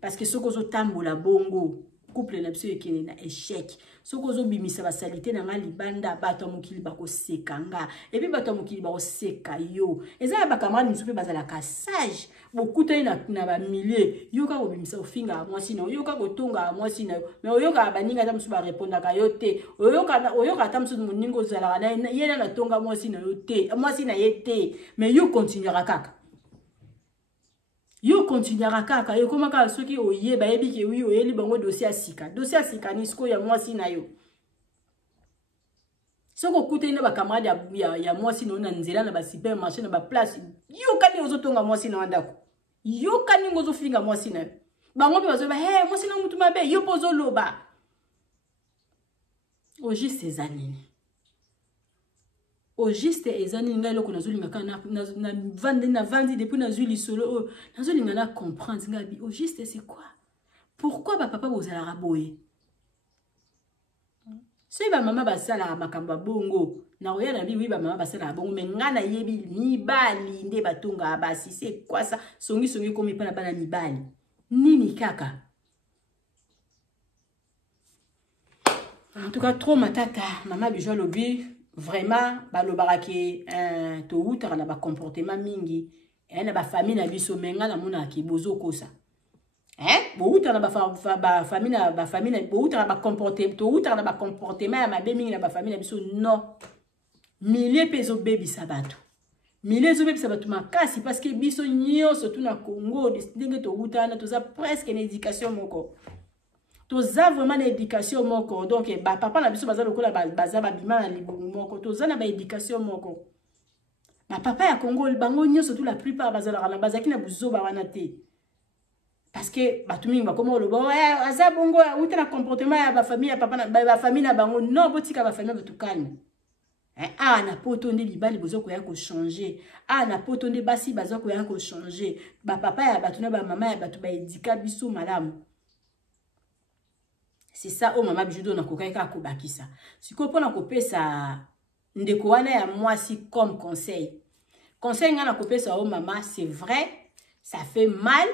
parce que ce qu'on tambola bongo couple na biso ekene na échec ce qu'on bimisa ba salité na nga libanda bato mokili bako sekanga et puis bato mokili bako seka yo eza ba camarade nsupe bazala ka sage bokuta na ba milliers yoka ko bimisa ofinga moi sino yoka ko tonga moi sino mais yoka baninga ta musu ba répondre ka yote yoka ta musu moningo zala na yena na tonga moi sino yote moi sino yete mais yo continuera kaka yo continuera kaka yo koma ka soki oye ba yebi ke oui oyeli bango dossier asika nisko ya moi sino yo soko kuta ina ba camarade ya moi sino na nzela na ba supermarché na ba place yo kani ozotonga moi sino andako yo kani ngozo finga moi sino bango pe bazo ba hey moi sino mutu mabe yo pozo loba o juste ces années au juste ezani ngai loko nazolinga kana na vandi depuis nazuli solo nazolinga na comprendre ngabi au juste c'est quoi pourquoi ba papa bozala raboye c'est ba mama basala makamba bongo na oya na bi oui ba mama basala bongo mais ngana yebi mibali nde batonga basi c'est quoi ça songi comme pa na bana mibali nini kaka en tout cas trop matata mama bijou lobi vraiment balobaka ke to utaka na ba comportement mingi na ba famille na biso menga na mona ki bozo kosa bo utaka na ba famille bo utaka na ba comportement to utaka na ba comportement ya mabe mingi na ba famille na biso non milieu pezo baby sabato milieu zo baby sabato makasi parce que biso nyonso tuna Congo ndenge to utana toza presque une éducation moko toza vraiment na éducation moko donc ba papa na biso baza lokola baza babima na libongo moko toza na ba éducation moko ba papa ya Congo bango nyonso tout la plupart baza na bazaki na buzoba wana te parce que batu mingi bakoma lobo aza bongo uta na comportement ya ba famille ya papa na ba famille na bango non botika ba famille batu calme na poto nde libali bozo ko ya ko changer na poto nde basi bazo ko ya ko changer ba papa ya batu na ba mama ya batu ba édika biso malamu. C'est ça, oh maman bijudo na kokaika ko bakisa. Siko pona kopesa ndeko wana ya mwasi comme conseil. Conseil nga na kopesa oh maman, c'est vrai, ça fait mal.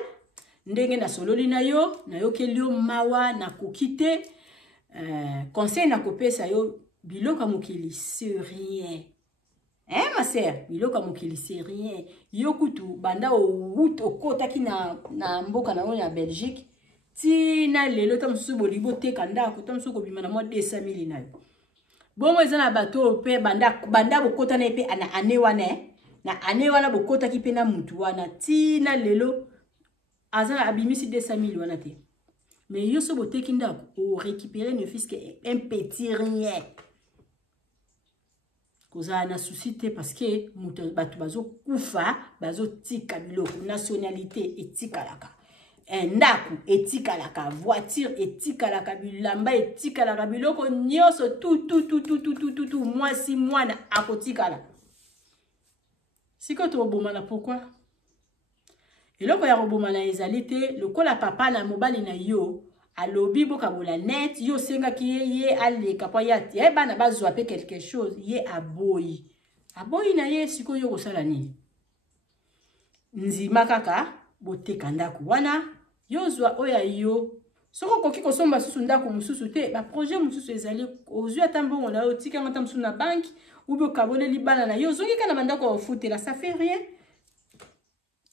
Ndenge na sololi na yo kelio mawa na kokite. Conseil na kopesa yo biloka mokili c'est rien. Ma sœur, biloka mokili c'est rien. Yo kutu banda o wut o kota ki na mboka na ya Belgique. Tina lelo tamsu bolibo te kanda ko tamsu ko bimana mo 200,000 na yo bomo ezana bato pe banda bokota na pe ana ane wana bokota ki pe na mutu wana tina lelo azana abimisi 200,000 wana te mais yo so boteki ndako o récupérer ne fils que un petit rien koza na souci te parce que mutu bato bazo kufa bazo tika biloko nationalité etikalaka ndaku etikalaka voiture etikalaka bilamba etikalaka biloko nyonso tout mwasi mwana akotikala siko to bomana pourquoi eloko ya robomana ezali te lokola papa na mobali na yo alobi bokabola net yo senga ki ye aleka pa ya tie bana bazwa pe quelque chose ye aboyi na ye siko yo kosala nini nzima kaka boteka ndaku wana yozwa oya yo soko koki kosomba susu ndako mususu te ba projet mususu ezali ozwa tambongo na yo tika ngata mususu na bank ube kabone libana na yo zongi kana bandako ofutela ça fait rien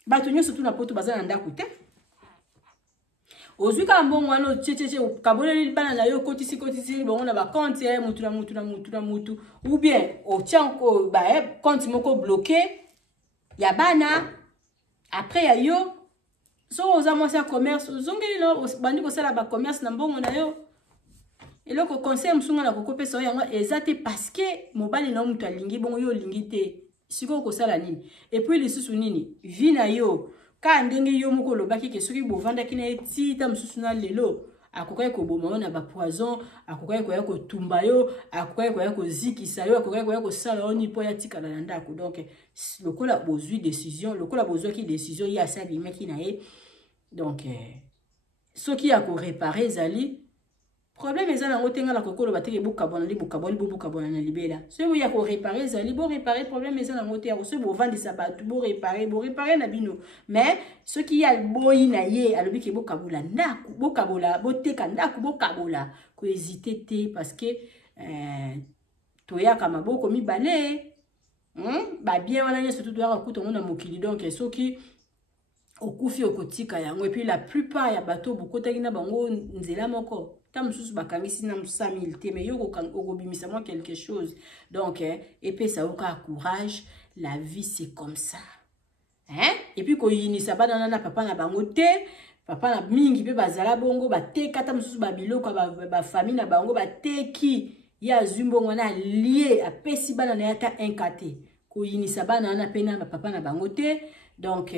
bato nyonso tu na poto bazana ndako te ozwi ka mbongo wana checheche kabone libana na yo kotisi bongo na ba compte mutu ou bien o tianko ba compte moko bloqué ya bana après ya yo so oza mwasi ya commerce ozongeli no bandi kosala ba commerce na mbongo na yo eloko conseil musunga na kokopesa yango ezate parce que mobali na mutu alingi bongo yo lingi te siko kosala nini et puis lisusu nini vi na yo ka ndenge yo moko lobaki ke soki bovanda kina etita mususu na lelo akokai ko boma na ba poison akokai ko ya ko tumba yo akokai ko ya ko zikisa yo akokai ko ya ko sala oni po ya tikala na ndako donc lokola bozwi décision lokola bozwa ki décision ya sali meki na ye donc soki ya ko réparer zali problème ezana ngotenga la kokolo bateke bukabona bukabona na libela so ya ko réparer zali bo réparer problème ezana ngote ya so bo vandisa batu bo réparer na bino mais soki ya boyi na ye alobi ke bokabola ndaku bokabola boteka ndaku bokabola ko hésiter te parce que toyaka maboko mibale ba bien wana nyeso tout doit rakuta ngona mokili donc soki okufi okotika yango et puis la plupart ya bateau bokotaki na bango nzela moko mususu bakangisi na 100,000 te mais yo okobimisa moi quelque chose donc et puis ça auka courage la vie c'est comme ça et puis ko yinisa bana na papa na bango te papa na mingi pe bazala bongo bateka ta mususu babiloko ba famille na bango bateki ya zumbongo na lié a pesi bana na yata inkate ko yinisa bana na pena papa na bango te donc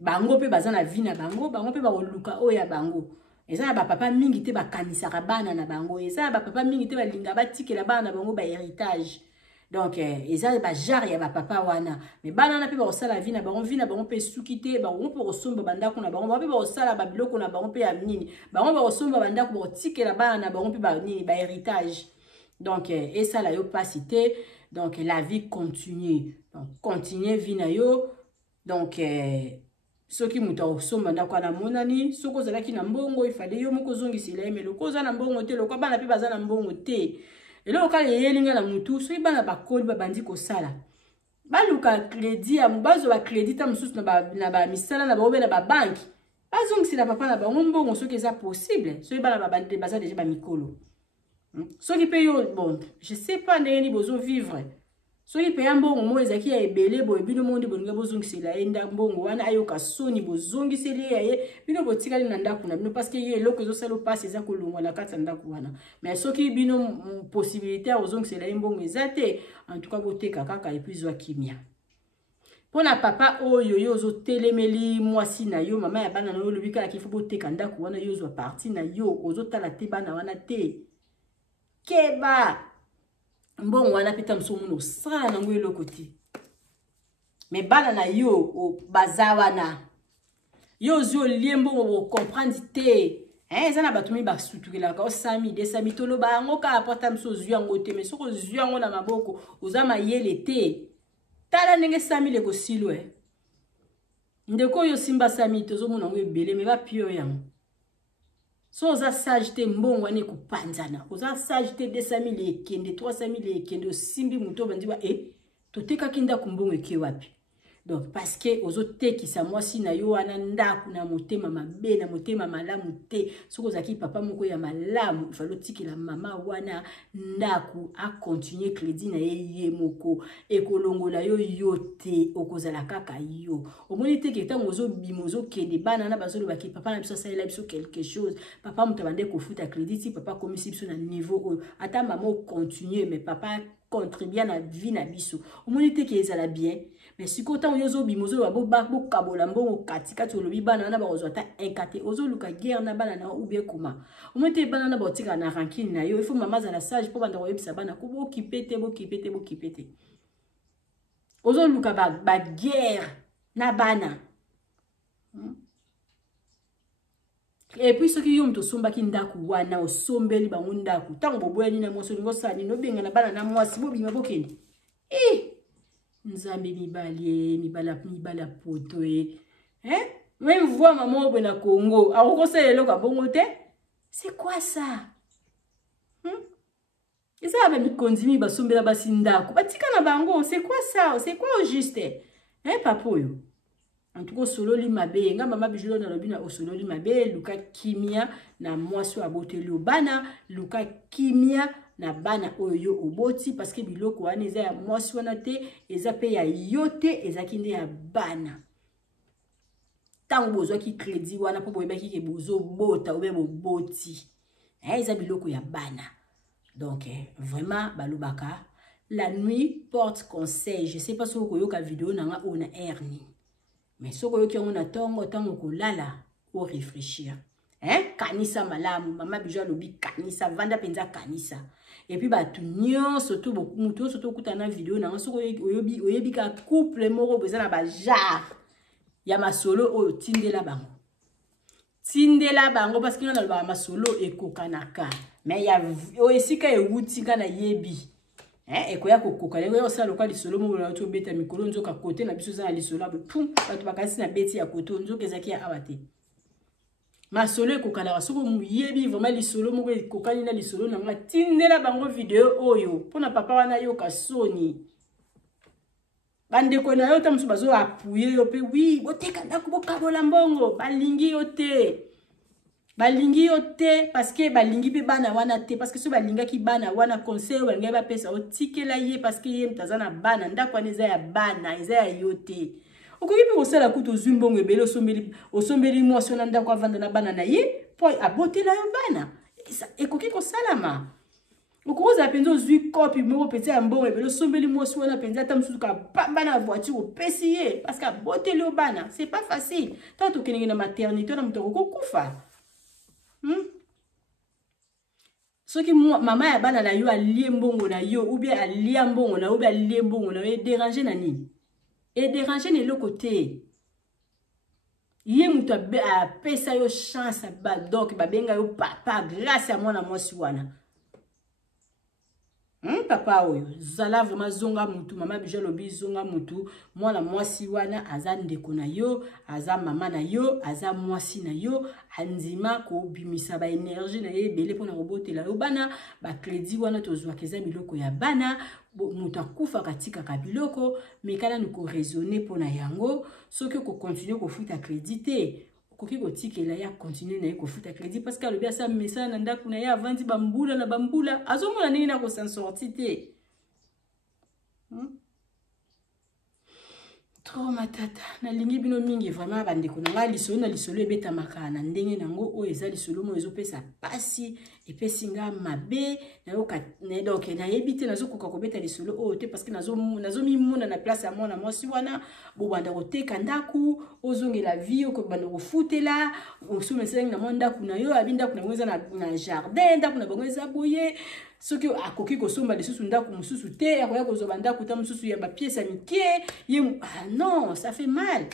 bango pe bazana vie na bango pe ba oluka oya bango eza ba papa mingi te ba kanisa bana na bango eza ba papa mingi te ba linga ba tikela bana na bango ba héritage donc eza ba jar ya ba papa wana mais bana na pe ba osala vie na bango pe sukite ba on pe osomba bandako na bango pe ba osala ba biloko na bango pe ya nini bango ba osomba bandako ba tikela bana na bango pe ba nini ba héritage donc et ça la yo pas cité donc la vie continue donc continuer vie na yo donc soki muta osomba ndako na monani soko ozalaki na mbongo ifade yo moko zongisila mais loko za na mbongo te loko bana pe baza na mbongo te Et là, quand il y a des gens qui sont bana bakoli babandi ko sala. Baluka crédit ya mubazo ba crédit ta mususu na ba misala na ba obe na ba banque. Bazong si la papa na ba ngombo soki eza possible. So bana babandi baza déjà ba mikolo. Soki pe yo bon, je sais pas ndenge ni bozo vivre. Soki pe mbongo mo ezaki ya ebele bo ebino monde bolinga bozongisela enda mbongo wana ayoka soni bozongiseli ye bino botikali na ndako na bino parce que ye eloko ezosala passe eza kolongwa na kati ya ndako wana. Mais soki bino possibilité ozongisela mbongo eza te, en tout cas boteka kaka et puis zwa kimia. Pona papa oyo yo zo telemeli mwasi na yo mama ya bana na yo lobika ki faut boteka ndako wana yo zwa parti na yo ozotala te bana wana te. Keba mbongo wana pita msomuno sala na ngwe lokoti. Me bana na yo o bazawana. Yo zo liembo o comprendre te. Zana batumi ba sutukela ka o sami de sami tolo ba ngoka apota mso zuyango te me soko zuyango na maboko ozama yele te. Tala nenge sami le ko silwe. Ndeko yo simba sami tozo mona ngwe bele me ba pio yango. So oza sage te mbongo wane kupanzana. Oza sage te 200,000 ekende, 300,000 ekende, osimbi muto bandiwa toteka kinda kumbongo eke wapi. Donc parce que ozo teki sa mwasi na yo wana ndaku na motema mabe na motema malamu te. Soko zaki papa moko ya malamu, falo tiki la mama wana ndaku a continuer crédit na ye moko. Ekolongola yo yote okozala kaka yo. Omoni te ke tango ozo bimozo kende bana na bazolo baki papa na biso sala biso quelque chose. Papa mutabande ko futa crédit si papa komisi biso na niveau ata maman continuer mais papa contribue na vie na biso. Omoni te ke ezala bien. Mais si kotan yozo bimozo babo bako kabola mbongo katikati olobi bana na ba ozota enkate ozo luka guerre na bana na ou bien comment. Omete bana na botika na rankine na yo il faut maman za la sage pour banda koyebisa bana ko bo kipete. Ozo luka ba guerre na bana. Et puis ce qui yom to somba ki ndaku wana osombeli bango ndaku tango bobweni na moso lingo sani no benga na bana na mwasi bobima bokende. Nzambe mibala poto même voir maman au na Congo a reconcilier le bongo te. C'est quoi ça? Et ça va me continue ba sombela basinda ko batika na bango. C'est quoi ça? C'est quoi au juste? Papoyo. En tout cas solo li mabe nga mama bijulo na lobina o solo li mabe luka kimia na mwasi aboteli bana luka kimia na bana oyo oboti parce que biloko wana eza ya mwasi wana te eza pe ya yote eza kinde ya bana tango bozwa ki crédit wana po boyeba ki ke bozo bota obe boboti eza biloko ya bana donc vraiment balobaka la nuit porte conseil. Je sais pas si vous avez vidéo nanga on a erni mais si vous avez on tongo tango kolala ou réfléchir kanisa malamu mama bijwa lobi kanisa vanda penza kanisa. Et puis bah tout nyon surtout beaucoup muto surtout kutana vidéo na so oyebi ka couple moko bezana ba jar ya masolo o tindela bango parce que na ba masolo ekokanaka mais ya o esika e wutika na yebi ekoya kokoka lego osala lokali solo mo na to beta mikolo nzoka kote na biso za na lisolo pum batu bakasi na beti ya koto nzoka ezaki ya awate. Masolo ekokala basoko muyebi vraiment lisolo moko ekokali na lisolo na nga tindela bango video oyo pona papa wana yo kasoni bandeko na yo tamusu bazo apuye yo pe oui boteka ndako bokabola mbongo balingi yo te parce que balingi pe bana wana te parce que so balinga ki bana wana conseil balinga ba pesa otikela ye parce que ye mtazana bana ndako wana eza ya bana eza ya yo te. Okoki pe osala kuto zumbongo ebele osombeli mwasi na ndako avanda na bana na ye po abotela yo bana ekoki kosalama. Okoza penzo zui kopi moko peti ya mbongo ebele osombeli mwasi wana penza ata mususu ka pamba na voiture opesi ye parce que abotela yo bana c'est pas facile tant okende na maternité na muto kokufa. Soki mama ya bana na yo alie mbongo na yo ou bien alia mbongo na ou bien alie mbongo na yo déranger na nini? Et déranger ne le côté. Yé muto a pesa yo chance ba donc ba benga yo papa grâce à moi na mwasi wana. papa oyo zala vraiment zonga mutu mama Bijou lobi zonga mutu mwana mwasi wana aza ndeko na yo aza mama na yo aza mwasi na yo andima ko bimisa ba énergie na ye belé pona robotela yo bana ba crédit wana tozwa keza biloko ya bana muta kufa katika kabiloko mekala nuko raisonner pona yango soki ko continuer ko futa crédit te koki kotikela ya continuer na ye ko futa crédit parce que alobi asa message na ndako na ye avandi bambula na bambula azomona nini na ko s'en sortir te trop matata na lingi bino mingi vraiment bandeko na nga lisolo na lisolo ebeta makana ndenge nango o eza lisolo mo ezopesa pasi epesi nga mabe na yo na donc na yebite nazo koka kobeta lisolo o te parce que nazo mimona na place ya mwana mwasi wana bo banda koteka ndaku ozongela vie ko banda kofutela oso mesenga na monda kuna yo abinda kuna ngweza na jardin ndaku na bongeza boye soki akoki kosomba lisusu ndaku mususu te akoya kozoba ndaku ta mususu ya ba pièce mike ye non ça fait mal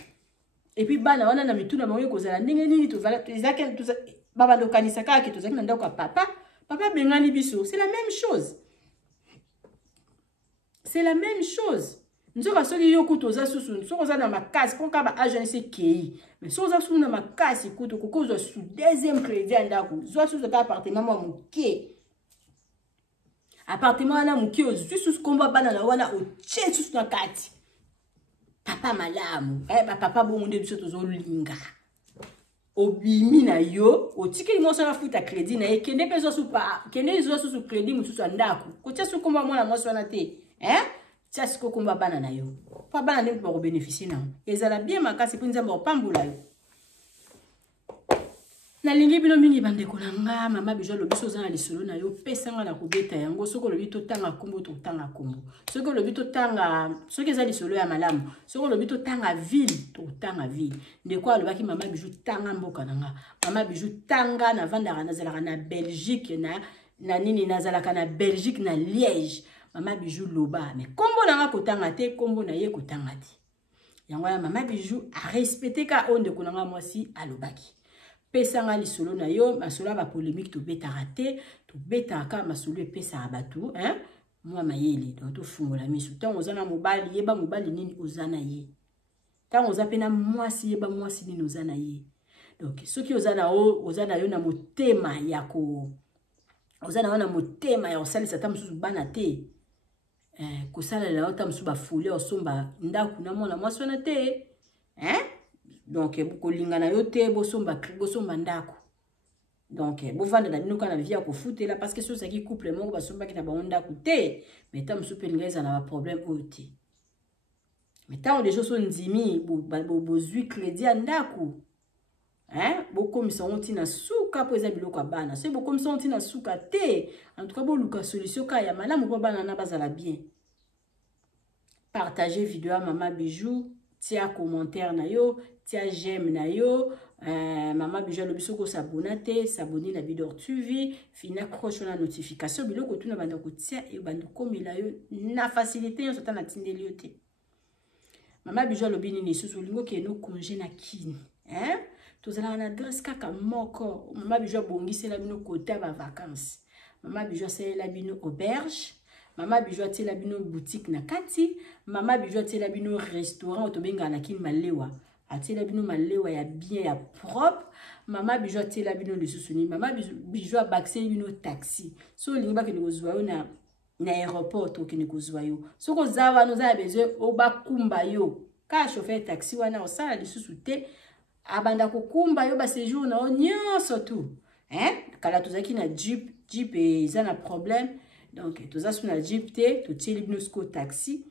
et puis bana wana na mituna bango kozala ndenge nini tozala baba ndokanisa kaka tozaki na ndako ya papa bengani biso c'est la même chose nzoka soki yo kutu oza susu soki oza na makasi konka ba agence kei mais soki oza susu na makasi kutu kokozwa su deuxième crédit ya ndako zwa susu ka appartement mwa moke appartement wana moke ozwi susu komba bana na wana otie susu na kati papa malamu papa bongo nde biso tozolinga obimi na yo otikeli mwasi wana futa crédit na ye kende mpe kende zwa susu crédit mosusu ya ndako kotia susu komba mwana mwasi wana te tia siko komba bana na yo mpo bana nde mpo bakobénéficie nango ezala bien makasi mpo nzambe opambola yo nalingi bino mingi bandeko na nga mama Bijou lobi so zana lisolo na yo pesanga na kobeta yango soko lobi totanga kombo totanga kombo soko lobi totanga soki eza lisolo ya malamu soko lobi totanga ville totanga ville ndeko alobaki mama Bijou tanga mboka na nga mama Bijou tanga na vandaka nazalaka na Belgique na nini nazalaka na Belgique na Liège mama Bijou loba mais kombo na nga kotanga te kombo na ye kotanga te yango ya mama Bijou a respecté ka onde konanga mwasi alobaki pesanga lisolo na yo masolo ba polémique to beta raté to beta ka masolo epesa batu mwa mayele donc to fungola misu tant ozana mobali yeba mobali nini ozana ye tant ozapena mwasi yeba mwasi nini ozana ye donc soki ozana yo na motema ya ko ozana wana motema ya osalisa ta mususu bana te kosala la ta mususu ba foule osomba ndaku na mona mwasi wana te donc bokolinga na yo te bosomba ndako donc bovanda na bino kana via ko futela parce que so saki couple moko basomba ki na ba ndako te mais ta mususu pe ngeza na ba problème ote mais ta les choses sont ndimi bozui crédit ndako bokomisa onti na suka po eza biloko bana so bokomisa onti na suka te en tout cas boluka solution ka ya malamu po bana na bazala bien partager vidéo à Mama Bijou tia commentaire na yo tia j'aime na yo Mama Bijou lobi soko s'abonner na Bidor TV fina croche na notification biloko tuna banda ko tia e banda komela yo na facilité yo sota na tindeli yo te Mama Bijou lobi ni susu lingo ke no congé na kini tozala na adresse kaka moko Mama Bijou bongisela bino kota ba vacances Mama Bijou sela bino auberge Mama Bijou atela bino boutique na kati Mama Bijou atela bino restaurant otobenga na kini malewa atela bino malewa ya bien ya propre Mama Bijou atela bino lisusuni Mama Bijou abaxeli bino taxi so linga ke kozwa yo na aéroport to ke kozwa yo so ko zawa no za besoin obakumba yo ka chauffeur taxi wana osala lisusu te abanda kokumba yo ba séjour na nyonso tout kala tozaki na jeep eza na problème donc toza suna jeep te to tieli bino sko taxi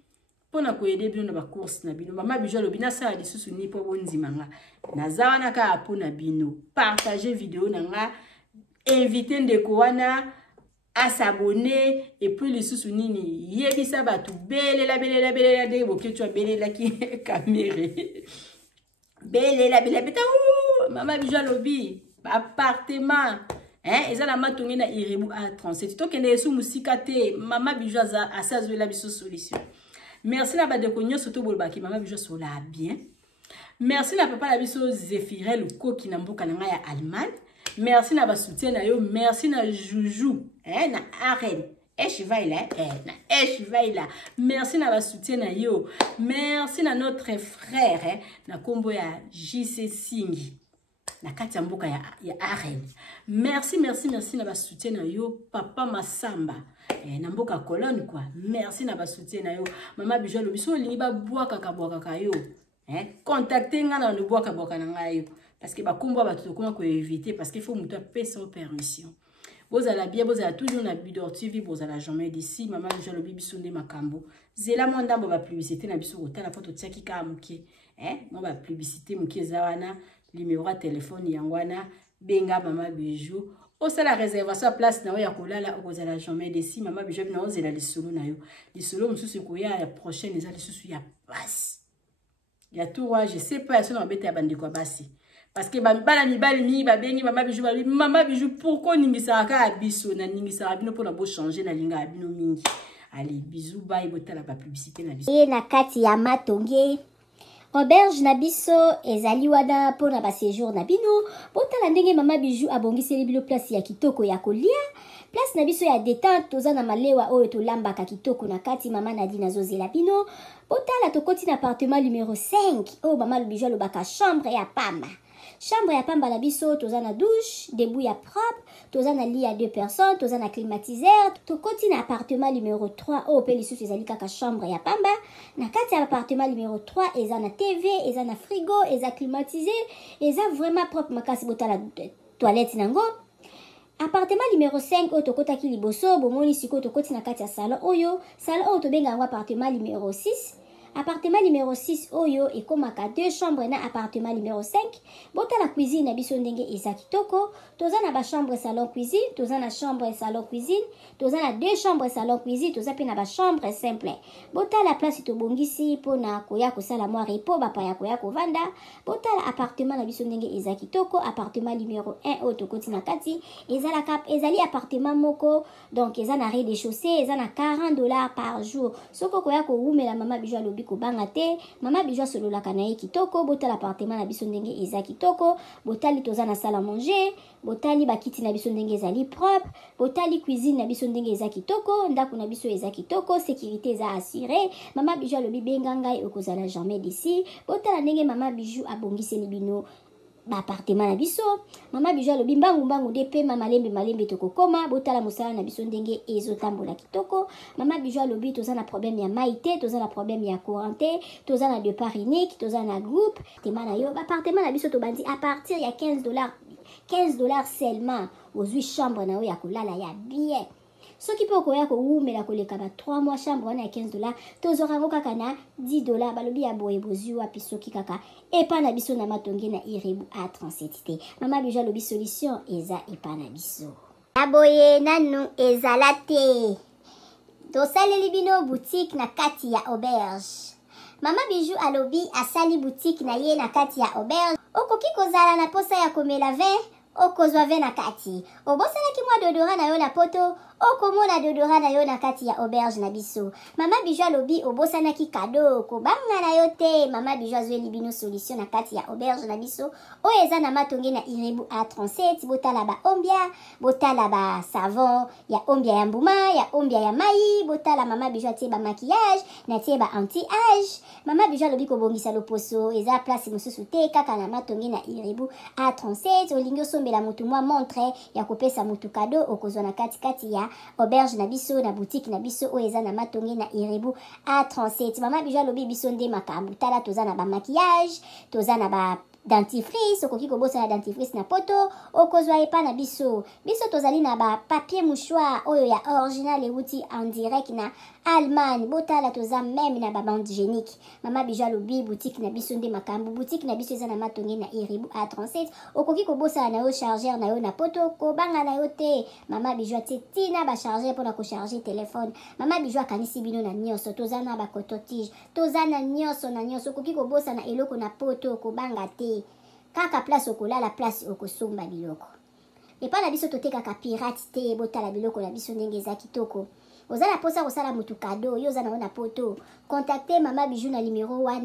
pona ko aider bino na ba course na bino Mama Bijou lobina sa lisusu ni po bonzimanga naza wana ka apona bino partager vidéo nanga inviter ndeko wana à s'abonner et puis lisusu nini yebisa batu belela de boke tu belela ki caméra belela beta Mama Bijou lobi appartement eza na matongi na Irebu A37 to kende yesu musika te Mama Bijou asazwela biso solution merci na badeko nyonso to bolbaki Mama Bijou sola bien merci na papa na biso Zephirel Koki na mboka na ya Allemagne merci na ba soutien na yo merci na Joujou na Arène Echivaila, Echivaila. Merci na ba soutien na yo. Merci na notre frère, na kombo ya JC Singi. Na kati ya mboka ya Arel. Merci na ba soutien na yo, Papa Masamba. Na mboka Colonne quoi. Merci na ba soutien na yo. Mama Bijou lobiso lingi ba boaka kaka yo. Contactez nga na le boaka na nga yo. Parce que ba kombo ba tout comment ko éviter parce qu'il faut muto payer sans permission. Vous allez bien, vous allez toujours na Bidor TV, vous allez jamais d'ici. Maman, je le bibi sonde makambo. Zela monda bo ba publicité na biso kota la photo tsaki ka muke. Mo ba publicité muke zawana, numéro de téléphone yangwana, benga Maman Bijou. O sala réservation place na ya kolala vous allez jamais d'ici. Maman Bijou na ozela lisolo na yo. Lisolo mususu ko ya prochaine eza lisusu ya passe. Ya tout roi, je sais pas son embêter bandi ko basi. Parce que bana mibali mi babengi Maman Bijou pourquoi ningisa ka abiso na ningisa abino pour na bo changer na linga abino mingi. Allez, bisous bye botala ba publicité na biso. Et na kati ya matonge auberge na biso ezali wada pour na ba séjour na bino botala ndenge Maman Bijou abongiseli bino place ya kitoko ya kolia. Place na biso ya détente toza na malewa oyo tolambaka kitoko na kati mama Nadine azozela bino. Botala tokoti na appartement numéro 5 oyo Maman Bijou alobaka chambre ya pamba. Chambre ya pamba na biso toza na douche, debout ya propre, toza na lit à 2 personnes, toza na climatiseur, tokoti na appartement numéro 3 o pe lisusu ezali kaka chambre ya pamba. Na kati ya appartement numéro 3 eza na TV, eza na frigo, eza climatisé, eza vraiment propre makasi botala toilette nango. Appartement numéro 5 oyo tokotaki liboso bomoni siko tokoti na kati ya salon oyo tobenga yango appartement numéro 6. Appartement numéro 6 oyo ekomaka 2 chambres na appartement numéro 5. Bota la cuisine na biso ndenge eza kitoko. Toza na ba chambre salon cuisine, toza na chambre salon cuisine, toza na 2 chambres salon cuisine, toza pe na ba chambre simple. Bota la place tobongisi pona koya kosala mwa repo ba pa ya koya kovanda. Bota la appartement na biso ndenge eza kitoko. Appartement numéro 1 oyo tokoti na kati ezali appartement moko donc eza na rez-de-chaussée, eza na $40 par jour. Soko koya ko wumela Maman Bijou alobi kobanga te Maman Bijou sololaka na ye kitoko. Botala appartement na biso ndenge eza kitoko. Botali toza na salle à manger, botali bakiti na biso ndenge ezali propre, botali cuisine na biso ndenge eza kitoko, ndako na biso eza kitoko, sécurité eza assurée. Maman Bijou alobi benga ngai okozala jamais d'ici. Botala ndenge Maman Bijou abongiseli bino ba appartement na biso. Maman Bijou alobi mbangu de pe malembe tokokoma. Botala mosala na biso ndenge ezotambola kitoko. Maman Bijou alobi toza na problème ya maïté, toza na problème ya courant, toza na départ unique, toza na groupe. Appartement na yo, appartement na biso tobandi à partir ya $15 seulement aux 8 chambres na yo ya kolala ya bien. Soki pe okoya ko wumela koleka ba 3 mois chambre wana ya $15 tozorango kaka na $10 balobi ya boye bozwi wapi soki kaka epa na biso na matonge na Irebu A37 Maman Bijou alobi solution eza epa na biso aboye nanu ezala te tosaleli bino boutique na kati ya auberge. Maman Bijou alobi asali boutique na ye na kati ya auberge. Okoki kozala na posa ya komela vin okozwa vin na kati. Obosalaki mwa deodorant na yo na poto okomona deodorant na yo na kati ya auberge na biso. Maman Bijou alobi obosanaki kado kobanga na yo te. Maman Bijou azweli bino solution na kati ya auberge na biso oyo eza na matonge na Irebu A37. Botala ba ombia, botala ba savon ya ombia ya mbuma, ya ombia ya mai. Botala Maman Bijou atie ba maquillage na tie ba anti-age. Maman Bijou alobi kobongisa loposo eza place mosusu te kaka na matonge na Irebu A37. Olingi osombela mutu mwa montre ya kopesa mutu kado okozwa na kati ya auberge na biso na boutique na biso oyo eza na matonge na Irebu A37. Maman Bijou alobi biso nde makambo tala toza na ba maquillage, toza na ba dentifrice, okoki kobosa na dentifrice na poto okozwa epa na biso tozali na ba papier mouchoir oyo ya original euti en direct na Allemagne. Botala toza même na ba bande hygiénique. Maman Bijou alobi boutique na biso nde makambo. Boutique na biso eza na matonge na Irebu A37. Okoki kobosa na yo chargeur na yo na poto kobanga na yo te. Maman Bijou atie tina ba chargeur pona ko charger téléphone. Maman Bijou akanisi bino na nyonso toza na ba coton-tige, toza na nyonso okoki kobosa na eloko na poto kobanga te. Kaka place okolala place okosomba biloko. Epa na biso totekaka pirate te. Botala biloko na biso ndenge eza kitoko. Oza na posa kosala mutu kado yo oza na poto. Contactez Maman Bijou na numéro 1